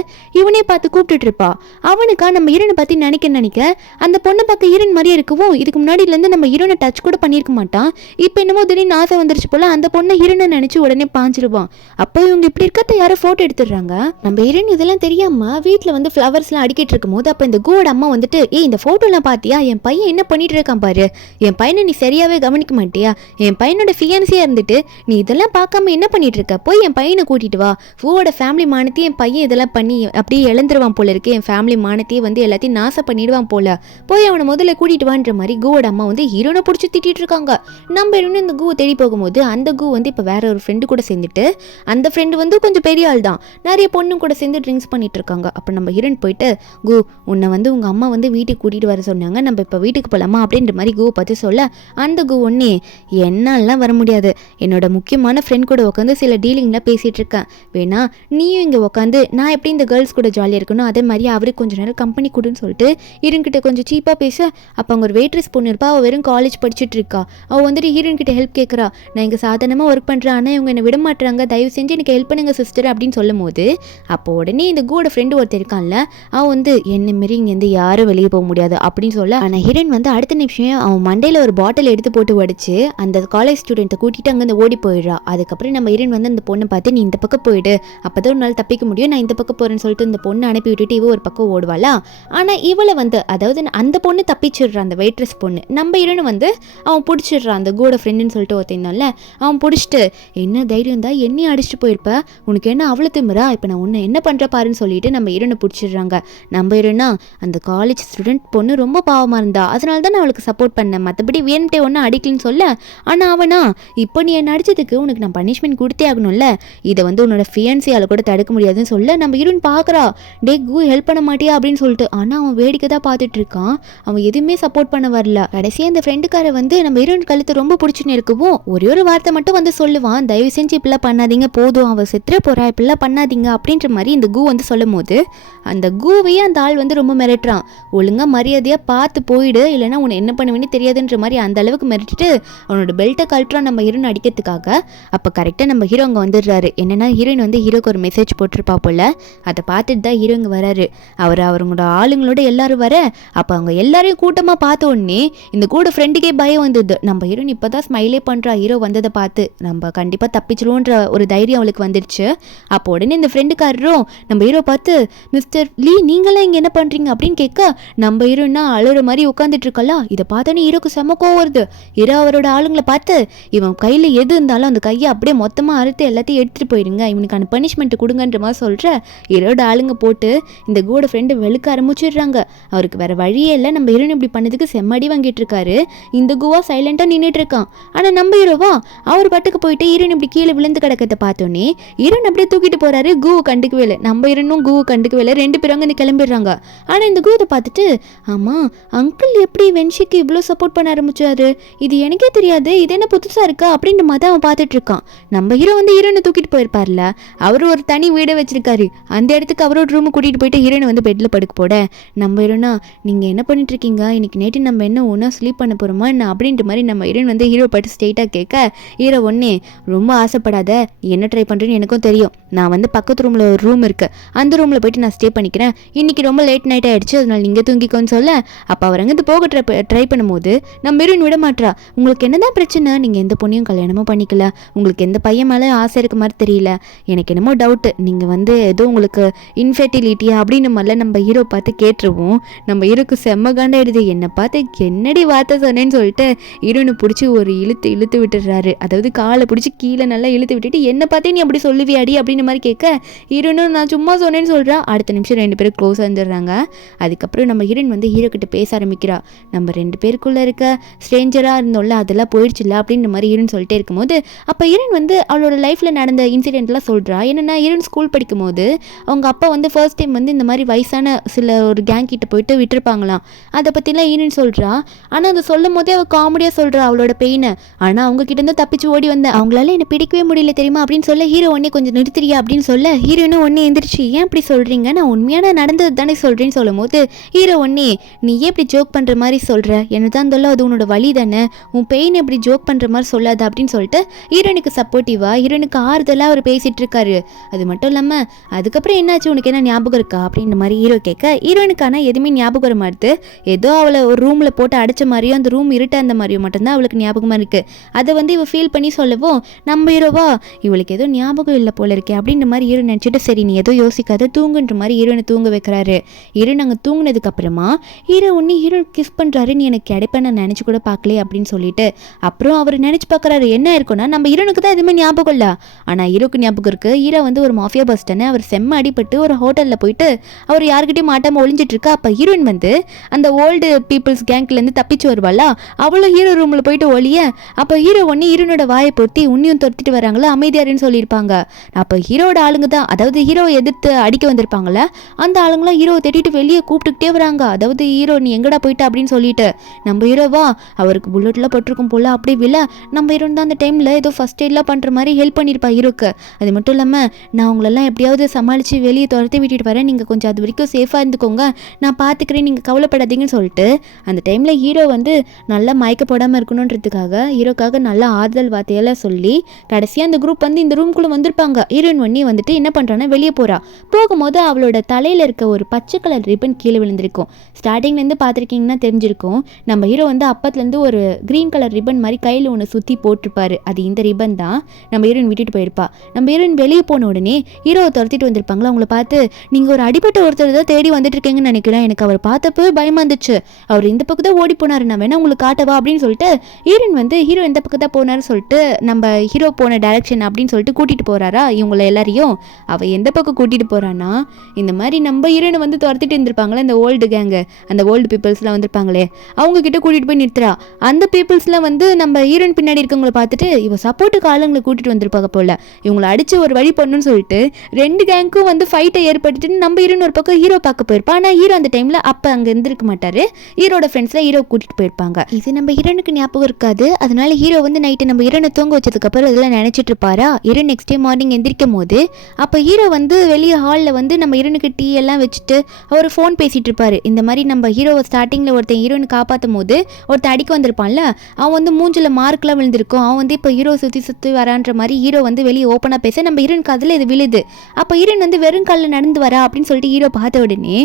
இவனே பார்த்து கூப்பிட்டுட்டு இருப்பா. அவனுக்கா நம்ம ஹீரோனை பற்றி நினைக்க அந்த பொண்ணை பார்க்க ஹீரோன் மாதிரியே இருக்கவும் இதுக்கு முன்னாடியிலேருந்து நம்ம ஹீரோனை டச் கூட பண்ணியிருக்க மாட்டான். இப்போ என்னமோ திடீர்னு ஆசை வந்துருச்சு போல, அந்த பொண்ணை ஹீரோனை நினச்சி உடனே பாஞ்சிருவான். அப்போ இவங்க இப்படி இருக்கிறத யாரோ ஃபோட்டோ எடுத்துடுறாங்க. நம்ம ஹீரோன் இதெல்லாம் தெரியாமல் வீட்டில் வந்து ஃப்ளவர்ஸ்லாம் அடிக்கிட்டு இருக்கும் போது அப்போ இந்த கூவோட அம்மா வந்துட்டு, இந்த ஃபோட்டோலாம் பார்த்தியா, என் பையன் என்ன பண்ணிட்டு இருக்கான் பாரு, என் பையனை நீ சரியாகவே கவனிக்க மாட்டியா, என் பையனோட ஃபியான்ஸியாக இருந்துட்டு நீ இதெல்லாம் பார்க்காம என்ன பண்ணிட்டு இருக்க, போய் என் பையனை கூட்டிட்டு வா, பூவோட ஃபேமிலி மானத்தையும் என் பையன் இதெல்லாம் பண்ணி அப்படியே இழந்துருவான் போல இருக்கு, என் ஃபேமிலி மானத்தையே வந்து எல்லாத்தையும் நாசம் பண்ணிடுவான் போல, போய் அவனை முதல்ல கூட்டிட்டு வான்ற மாதிரி கூவோட அம்மா வந்து ஹீரோனை பிடிச்சி திட்டிட்டு இருக்காங்க. நம்ம ஹீரோன்னு இந்த கூவை தேடி போகும்போது அந்த கூ வந்து இப்போ வேற ஒரு ஃப்ரெண்டு கூட சேர்ந்துட்டு, அந்த ஃப்ரெண்டு வந்து கொஞ்சம் பெரிய ஆள் தான், நிறைய பொண்ணு கூட சேர்ந்து ட்ரிங்க்ஸ் பண்ணிட்டு இருக்காங்க. அப்போ நம்ம ஹீரோன் போயிட்டு, கூ உன்னை வந்து உங்கள் அம்மா வந்து வீட்டுக்கு கூட்டிகிட்டு வர சொன்னாங்க, நம்ம இப்போ வீட்டுக்கு போகலாமா அப்படின்ற மாதிரி கூ பார்த்து சொல்ல, அந்த கூ ஒன்னே என்னாலாம் வர முடியாது, என்னோட முக்கியமான ஃப்ரெண்ட் கூட உட்காந்து சில டீலிங்லாம் பேசிகிட்டு இருக்கேன், வேணா நீயும் இங்கே உட்காந்து நான் எப்படி இந்த கேர்ள்ஸ் கூட ஜாலியாக இருக்கணும் அதே மாதிரி அவருக்கு கொஞ்சம் நேரம் கம்பெனி கொடுன்னு சொல்லிட்டு ஹீரோன்கிட்ட கொஞ்சம் சீப்பாக பேச. அப்போ அவங்க ஒரு வெயிட்ரஸ் பொண்ணு இருப்பா, அவள் வெறும் காலேஜ் படிச்சுட்டு இருக்கா. அவள் வந்துட்டு ஹீரோன் கிட்ட ஹெல்ப் கேட்குறா, நான் இங்கே சாதாரணமாக ஒர்க் பண்ணுறேன், ஆனால் இவங்க என்னை விட மாட்டுறாங்க, தயவு செஞ்சு எனக்கு ஹெல்ப் பண்ணுங்க சிஸ்டர் அப்படின்னு சொல்லும் போது அப்போ உடனே இந்த கூட ஃப்ரெண்டு ஒருத்தர் இருக்கான்ல, அவன் வந்து என்ன மாரி இங்கேருந்து யாரும் வெளியே போக முடியாது அப்படின்னு சொல்ல, ஆனால் ஹீரோன் வந்து அடுத்த நிமிஷம் அவன் மண்டையில் ஒரு பாட்டில் எடுத்து போட்டு உடைச்சு அந்த காலேஜ் ஸ்டூடெண்ட்டை கூட்டிட்டு அங்கேருந்து ஓடி போயிடுறா. அதுக்கப்புறம் நம்ம ஹீரோன் வந்து அந்த பொண்ணை பார்த்து, நீ இந்த பக்கம் போயிடு, அப்போதான் ஒரு நாள் தப்பிக்க முடியும், நான் இந்த பக்கம் போகிறேன்னு சொல்லிட்டு இந்த பொண்ணை அனுப்பி விட்டுட்டு இவ ஒரு பக்கம் ஓடுவாளா. ஆனால் இவளை வந்து அதாவது அந்த பொண்ணு தப்பிச்சிடுறான், அந்த வெயிட்ரஸ் பொண்ணு. நம்ம ஹீரோனை வந்து அவன் பிடிச்சிடுறான், அந்த கூட ஃப்ரெண்டுன்னு சொல்லிட்டு ஒருத்தந்தான்ல, அவன் பிடிச்சிட்டு, என்ன தைரியம் தான் என்னையும் அடிச்சுட்டு போயிருப்ப, உனக்கு என்ன அவ்வளோ திமிரா, இப்போ நான் உன்னை என்ன பண்ணுற பாருன்னு சொல்லிட்டு நம்ம ஹீரோனை பிடிச்சிடுறாங்க. நம்ம ஹீரோனா அந்த காலேஜ் ஸ்டூடெண்ட் பொண்ணு ரொம்ப பாவமாக இருந்தா, அதனால தான் நான் அவளுக்கு சப்போர்ட் பண்ணேன், மற்றபடி வேணுட்டே ஒன்றும் அடிக்கலன்னு சொல்ல. ஆனால் அவனா இப்போ நீ என்ன அடிச்சதுக்கு உனக்கு நான் பனிஷ்மெண்ட் கொடுத்தே ஆகணும்ல, இதை வந்து உன்னோட ஃபியான்சியால் கூட தடுக்க முடியாதுன்னு சொல்ல நம்ம ஹீரோயின் பார்க்குறா, டே கூ ஹெல்ப் பண்ண மாட்டியா அப்படின்னு சொல்லிட்டு. ஆனால் அவன் வேடிக்கை தான் பார்த்துட்டு இருக்கான், அவன் எதுவுமே சப்போர்ட் பண்ண வரல. கடைசியாக அந்த ஃப்ரெண்டுக்கார வந்து நம்ம ஹீரோயின் கழுத்து ரொம்ப பிடிச்சின்னு இருக்கவும் ஒரே ஒரு வார்த்தை மட்டும் வந்து சொல்லுவான், தயவு செஞ்சு இப்படிலாம் பண்ணாதீங்க, போதும் அவள் செத்துற போறா, இப்படிலாம் பண்ணாதீங்க அப்படின்ற மாதிரி இந்த கூ வந்து சொல்லும் போது அந்த கூவையே அந்த ஆள் வந்து ரொம்ப மிரட்டுறான், ஒழுங்கா மரியாதையாக பார்த்து போயிடு, இல்லைன்னா உன்னை என்ன பண்ணுவேன்னு தெரியாதுன்ற மாதிரி அந்த அளவுக்கு மிரட்டிட்டு அவனோட பெல்ட்டை கழட்டுறான் நம்ம ஹீரோயின் அடிக்கிறதுக்காக. அப்போ கரெக்டாக நம்ம ஹீரோ அங்கே வந்துடுறாரு. என்னன்னா ஹீரோயின் வந்து ஹீரோக்கு ஒரு மெசேஜ் போட்டிருப்பா போல, அதை பார்த்துட்டு தான் ஹீரோ இங்கே வராரு. அவங்களோட ஆளுங்களோட எல்லாரும் வர, அப்போ அவங்க எல்லாரையும் கூட்டமாக பார்த்த உடனே இந்த கூட ஃப்ரெண்டுக்கே பயம் வந்தது. நம்ம ஹீரோயின் இப்போ தான் ஸ்மைலே பண்ணுறா ஹீரோ வந்ததை பார்த்து, நம்ம கண்டிப்பாக தப்பிச்சிருவோன்ற ஒரு தைரியம் அவளுக்கு வந்துடுச்சு. அப்போ உடனே இந்த ஃப்ரெண்டுக்காரரும் நம்ம ஹீரோ பார்த்து, மிஸ்டர் லீ நீங்களாம் இங்கே என்ன பண்ணுறீங்க அப்படின்னு கேட்க, நம்ம ஹீரோனா அழுகிற மாதிரி உட்காந்துட்டு இருக்கலாம். இதை பார்த்தோன்னே ஹீரோக்கு செம கோவம் வருது. ஹீரோ அவரோட ஆளுங்களை பார்த்து, இவன் கையில் எது இருந்தாலும் அந்த கையை அப்படியே மொத்தமாக அறுத்து எல்லாத்தையும் எடுத்துகிட்டு போயிடுங்க, இவனுக்கான பனிஷ்மெண்ட் கொடுங்கன்ற மாதிரி சொல்கிற. ஹீரோட ஆளுங்க போட்டு இந்த கூட ஃப்ரெண்டு வெளுக்க ஆரம்பிச்சிடுறாங்க. அவருக்கு வேற வழியே இல்லை, நம்ம ஹீரோன் இப்படி பண்ணதுக்கு செம்மடி வாங்கிட்டு இருக்காரு. இந்த கூவா சைலண்டாக நின்றுட்டு இருக்கான். ஆனால் நம்ம ஹீரோவா அவர் பட்டுக்கு போயிட்டு ஹீரோன் இப்படி கீழே விழுந்து கிடக்கிறத பார்த்தோன்னே ஹீரோன் அப்படியே தூக்கிட்டு போறாரு. கூவை கண்டுக்கவே இல்லை, நம்ம ஹீரோனும் கூவை கண்டுக்கவே இல்லை, ரெண்டு பேரும் அங்கே கிளம்பிடுறாங்க. ஆனால் இந்த கூவை பார்த்துட்டு, ஆமாம் அங்கிள் எப்படி வென்ஷிக்கு இவ்வளோ சப்போர்ட் பண்ண ஆரம்பிச்சாரு, இது எனக்கே தெரியாது, இது என்ன புதுசாக இருக்கா அப்படின்ற மாதிரி அவன் பார்த்துட்டு இருக்கான். நம்ம ஹீரோ வந்து ஹீரோனை தூக்கிட்டு போயிருப்பார்ல, அவர் ஒரு தனி வீடை வச்சிருக்காரு, அந்த இடத்துக்கு அவரோட ரூமு கூட்டிகிட்டு போயிட்டு ஹீரோனை வந்து பெட்டில் படுக்க போட, நம்ம ஹீரோனா நீங்கள் என்ன பண்ணிட்டு இருக்கீங்க, இன்னைக்கு நைட்டு நம்ம என்ன ஒன்றா ஸ்லீப் பண்ண போகிறோமா என்ன அப்படின்ற மாதிரி நம்ம ஹீரோன் வந்து ஹீரோ பட்டு ஸ்ட்ரெயிட்டாக கேட்க, ஹீரோ ஒன்னே ரொம்ப ஆசைப்படாத, என்ன ட்ரை பண்ணுறேன்னு எனக்கும் தெரியும், நான் வந்து பக்கத்து ரூமில் ஒரு ரூம் இருக்குது, அந்த ரூமில் போயிட்டு நான் ஸ்டே பண்ணிக்கிறேன், இன்றைக்கி ரொம்ப லேட் நைட் ஆகிடுச்சு, அதனால் நீங்கள் தூங்கிக்கோன்னு சொல்ல. அப்போ அவர் அங்கேருந்து போக ட்ரை பண்ணும்போது நம்ம ஹீரோயின் விட மாட்டா. உங்களுக்கு என்னதான் பிரச்சனை, நீங்கள் எந்த பொண்ணையும் கல்யாணமும் பண்ணிக்கல, உங்களுக்கு எந்த பையன் மேலே ஆசை இருக்க மாதிரி தெரியல, எனக்கு என்னமோ டவுட்டு, நீங்கள் வந்து ஏதோ உங்களுக்கு இன்ஃபெர்டிலிட்டியா அப்படின்னு மாதிரிலாம் நம்ம ஹீரோ பார்த்து கேட்டுருவோம். நம்ம ஹீரோக்கு செம்ம காண்டாயிடுது. என்னை பார்த்து என்னடி வார்த்தை சொன்னேன்னு சொல்லிட்டு ஹீரோனை பிடிச்சி ஒரு இழுத்து விட்டுடுறாரு. அதாவது காலை பிடிச்சி கீழே நல்லா இழுத்து விட்டுட்டு என்னை பார்த்தே நீ அப்படி சொல்லுவியாடி அப்படின்னு மாதிரி கேட்க ஹீரோனும் நான் சும்மா சொன்னேன்னு சொல்கிறா. அடுத்த நிமிஷம் 2 பேரும் க்ளோஸாக இருந்துடுறாங்க. அதுக்கப்புறம் நம்ம ஹீரோயின் வந்து ஹீரோ கிட்ட பேச ஆரம்பிக்கிறா. நம்ம 2 பேருக்குள்ளே இருக்க ஸ்ட்ரேஞ்சராக இருந்தோம்ல அதெல்லாம் போயிடுச்சுல அப்படின்ற மாதிரி ஹீரோயின் சொல்லிட்டே இருக்கும்போது அப்போ ஹீரோயின் வந்து அவளோட லைஃப்பில் நடந்த இன்சிடென்ட்லாம் சொல்கிறா. என்னென்னா ஹீரோயின் ஸ்கூல் படிக்கும் போது அவங்க அப்பா வந்து ஃபர்ஸ்ட் டைம் வந்து இந்த மாதிரி வயசான சில ஒரு கேங் கிட்ட போயிட்டு விட்டுருப்பாங்களாம். அதை பற்றிலாம் ஹீரோயின் சொல்கிறா. ஆனால் அதை சொல்லும் போதே அவள் காமெடியாக சொல்கிறா அவளோட பெயினை. ஆனால் அவங்க கிட்ட இருந்து தப்பிச்சு ஓடி வந்தேன், அவங்களால என்னை பிடிக்கவே முடியல தெரியுமா அப்படின்னு சொல்ல ஹீரோ ஒன்னே கொஞ்சம் நிறுத்துறியா அப்படின்னு சொல்ல ஹீரோயினும் ஒன்னே எந்திரிச்சு ஏன் அப்படி சொல்கிறீங்க, நான் உண்மையான நடந்தது தானே சொல்கிறேன்னு சொல்லும் போது ஹீரோ ஒன்னே நீ ஏன் இப்படி ஜோக் பண்ணுற மாதிரி சொல்கிற, என்ன தான் சொல்ல அது உன்னோட வழி தானே, உன் பெயின் எப்படி ஜோக் பண்ணுற மாதிரி சொல்லாது அப்படின்னு சொல்லிட்டு ஹீரோனுக்கு சப்போர்ட்டிவா ஹீரோனுக்கு ஆறுதலாக அவர் பேசிகிட்டு இருக்காரு. அது மட்டும் இல்லாமல் அதுக்கப்புறம் என்னாச்சு உனக்கு என்ன ஞாபகம் இருக்கா அப்படின்ற மாதிரி ஹீரோ கேட்க ஹீரோனுக்கான எதுவுமே ஞாபகம் வர மாட்டுது. ஏதோ அவளை ஒரு ரூமில் போட்டு அடைச்ச மாதிரியும் அந்த ரூம் இருட்ட அந்த மாதிரியும் மட்டும்தான் அவளுக்கு ஞாபகமாக இருக்குது. அதை வந்து இவள் ஃபீல் பண்ணி சொல்லவும் நம்ம ஹீரோவா இவளுக்கு ஏதோ ஞாபகம் இல்லை போல இருக்கே அப்படின்ற மாதிரி ஹீரோ நினச்சிட்டு சரி நீ ஏதோ யோசிக்காத தூங்குன்ற மாதிரி ஹீரோனை தூங்க வைக்கிறாரு. ஹீரோன் அங்கே தூங்கினதுக்கு அப்புறமா ஹீரோ ஒன்று ஹீரோ கிஸ் பண்ணுறாரு, நீ எனக்கு கிடைப்ப நான் நினச்சி கூட பார்க்கலையே அப்படின்னு சொல்லிட்டு அப்புறம் அவர் நினச்சி பார்க்குறாரு என்ன இருக்குன்னா நம்ம ஹீரோனுக்கு தான் எதுவுமே ஞாபகம் இல்லை, ஆனால் ஹீரோக்கு ஞாபகம் இருக்குது. ஹீரோ வந்து ஒரு மாஃபியா பஸ் தானே, அவர் செம்ம அடிபட்டு ஒரு ஹோட்டலில் போயிட்டு அவர் யார்கிட்டையும் மாட்டாமல் ஒளிஞ்சிட்டு இருக்கா. அப்போ ஹீரோயின் வந்து அந்த ஓல்டு பீப்புள்ஸ் கேங்க்லேருந்து தப்பிச்சு வருவாளா, அவ்வளோ ஹீரோ ரூமில் போயிட்டு ஒளிய அப்போ ஹீரோ ஒன்று ஹீரோனோட வாயை பொத்தி உன்னியும் துரத்திட்டு வராங்களா அமைதியாருன்னு சொல்லியிருப்பாங்க. அப்போ ஹீரோட ஆளுங்க தான் அதாவது ஹீரோவை எதிர்த்து அடிக்க வந்திருப்பாங்களே அந்த ஆளுங்களாம் ஹீரோவை தேடிட்டு வெளியே கூப்பிட்டுக்கிட்டே வராங்க. அதாவது ஹீரோ நீ எங்கடா போயிட்ட அப்படின்னு சொல்லிட்டு நம்ம ஹீரோவா அவருக்கு புல்லட்லாம் பட்டிருக்கும் போல அப்படி விழ நம்ம ஹீரோன் தான் அந்த டைமில் ஏதோ ஃபஸ்ட் எய்ட்லாம் பண்ணுற மாதிரி ஹெல்ப் பண்ணியிருப்பா ஹீரோக்கு. அது மட்டும் இல்லாமல் நான் உங்களெல்லாம் எப்படியாவது சமாளித்து வெளியே துரத்தி விட்டுட்டு வரேன், நீங்கள் கொஞ்சம் அது வரைக்கும் சேஃபாக இருந்துக்கோங்க, நான் பார்த்துக்கிறேன், நீங்கள் கவலைப்படாதீங்கன்னு சொல்லிட்டு அந்த டைமில் ஹீரோ வந்து நல்லா மயக்க போடாமல் இருக்கணுன்றதுக்காக ஹீரோக்காக நல்லா ஆறுதல் வார்த்தையெல்லாம் சொல்லி கடைசியாக அந்த குரூப் வந்து இந்த ரூம்குள்ளே வந்திருப்பாங்க. ஹீரோயின் ஒன்னி வந்துட்டு என்ன பண்ணுறான்னா வெளியே போகும்போது அவளோட தலையில் இருக்க ஒரு பச்சை கலர் ரிப்பன் கீழே விழுந்திருக்கும். ஸ்டார்டிங்லேருந்து பார்த்துருக்கீங்கன்னா தெரிஞ்சிருக்கும். நம்ம ஹீரோ வந்து அப்பத்துலேருந்து ஒரு க்ரீன் கலர் ரிப்பன் மாதிரி கையில் ஒன்று சுற்றி போட்டிருப்பாரு. அது இந்த ரிப்பன் தான் நம்ம ஹீரோயின் விட்டுட்டு போயிருப்பா. நம்ம ஹீரோயின் வெளியே போன உடனே ஹீரோவை துரத்திட்டு வந்திருப்பாங்களா, அவங்கள பார்த்து நீங்கள் ஒரு அடிபட்ட ஒருத்தர் தான் தேடி வந்துட்டு இருக்கீங்கன்னு நினைக்கிறேன், எனக்கு அவர் பார்த்தப்போ பயமாக இருந்துச்சு, அவர் இந்த பக்கம் தான் ஓடி போனார், நான் வேணா உங்களுக்கு காட்டவா அப்படின்னு சொல்லிட்டு ஹீரோயின் வந்து ஹீரோ எந்த பக்கம் தான் போனார்னு சொல்லிட்டு நம்ம ஹீரோ போன டைரக்ஷன் அப்படின்னு சொல்லிட்டு கூட்டிகிட்டு போகிறாரா இவங்களை எல்லாரையும். அவள் எந்த பக்கம் கூட்டிகிட்டு போகிறான்னா இந்த மாதிரி நம்ம ஹீரோனை வந்து துரத்திட்டு இருந்திருப்பாங்களே இந்த ஓல்டு கேங்கு, அந்த ஓல்டு பீப்புள்ஸ்லாம் வந்திருப்பாங்களே அவங்க கிட்ட கூட்டிகிட்டு போய் நிறுத்துறா. அந்த பீப்புள்ஸ்லாம் வந்து நம்ம ஹீரோயின் பின்னாடி இருக்கவங்களை பார்த்துட்டு இவ சப்போர்ட்டுக்கு ஆளுங்களை கூட்டிகிட்டு வந்திருப்பாங்க போல, இவங்களை அடித்து ஒரு வழி பண்ணணும்னு சொல்லிட்டு 2 கேங்க்கும் வந்து ஃபைட்டை ஏற்படுத்திட்டு நம்ம ஹீரோயின் ஒரு பக்கம் ஹீரோ பார்க்க போயிருப்பா. ஆனால் ஹீரோ அந்த டைமில் அப்போ அங்கே இருந்திருக்க மாட்டார், ஹீரோட ஃப்ரெண்ட்ஸில் ஹீரோ கூட்டிகிட்டு போயிருப்பாங்க. இது நம்ம ஹீரோனுக்கு ஞாபகம் இருக்காது. அதனால ஹீரோ வந்து நைட்டு நம்ம ஹீரோனை தூங்க வச்சதுக்கப்புறம் இதெல்லாம் நினச்சிட்டு இருப்பாரா. ஹீரோ நெக்ஸ்ட் டே மார்னிங் எந்திரிக்கும் போது அப்போ ஹீரோ வந்து வெளியே ஹாலில் வந்து நம்ம ஹீரோனுக்கு டீ எல்லாம் வச்சுட்டு அவர் ஃபோன் பேசிகிட்டு இருப்பார். இந்த மாதிரி நம்ம ஹீரோவை ஸ்டார்டிங்கில் ஒருத்தன் ஹீரோயின் காப்பாற்றும் போது ஒருத்தன் அடிக்க வந்திருப்பான்ல, அவன் வந்து மூஞ்சில் மார்க்லாம் விழுந்திருக்கும், அவன் வந்து இப்போ ஹீரோ சுற்றி வரான்ற மாதிரி ஹீரோ வந்து வெளியே ஓப்பனாக பேச நம்ம ஹீரோனுக்கு அதில் இது விழுது. அப்போ ஹீரோயின் வந்து வெறும் காலில் நடந்து வரா அப்படின்னு சொல்லிட்டு ஹீரோ பார்த்த உடனே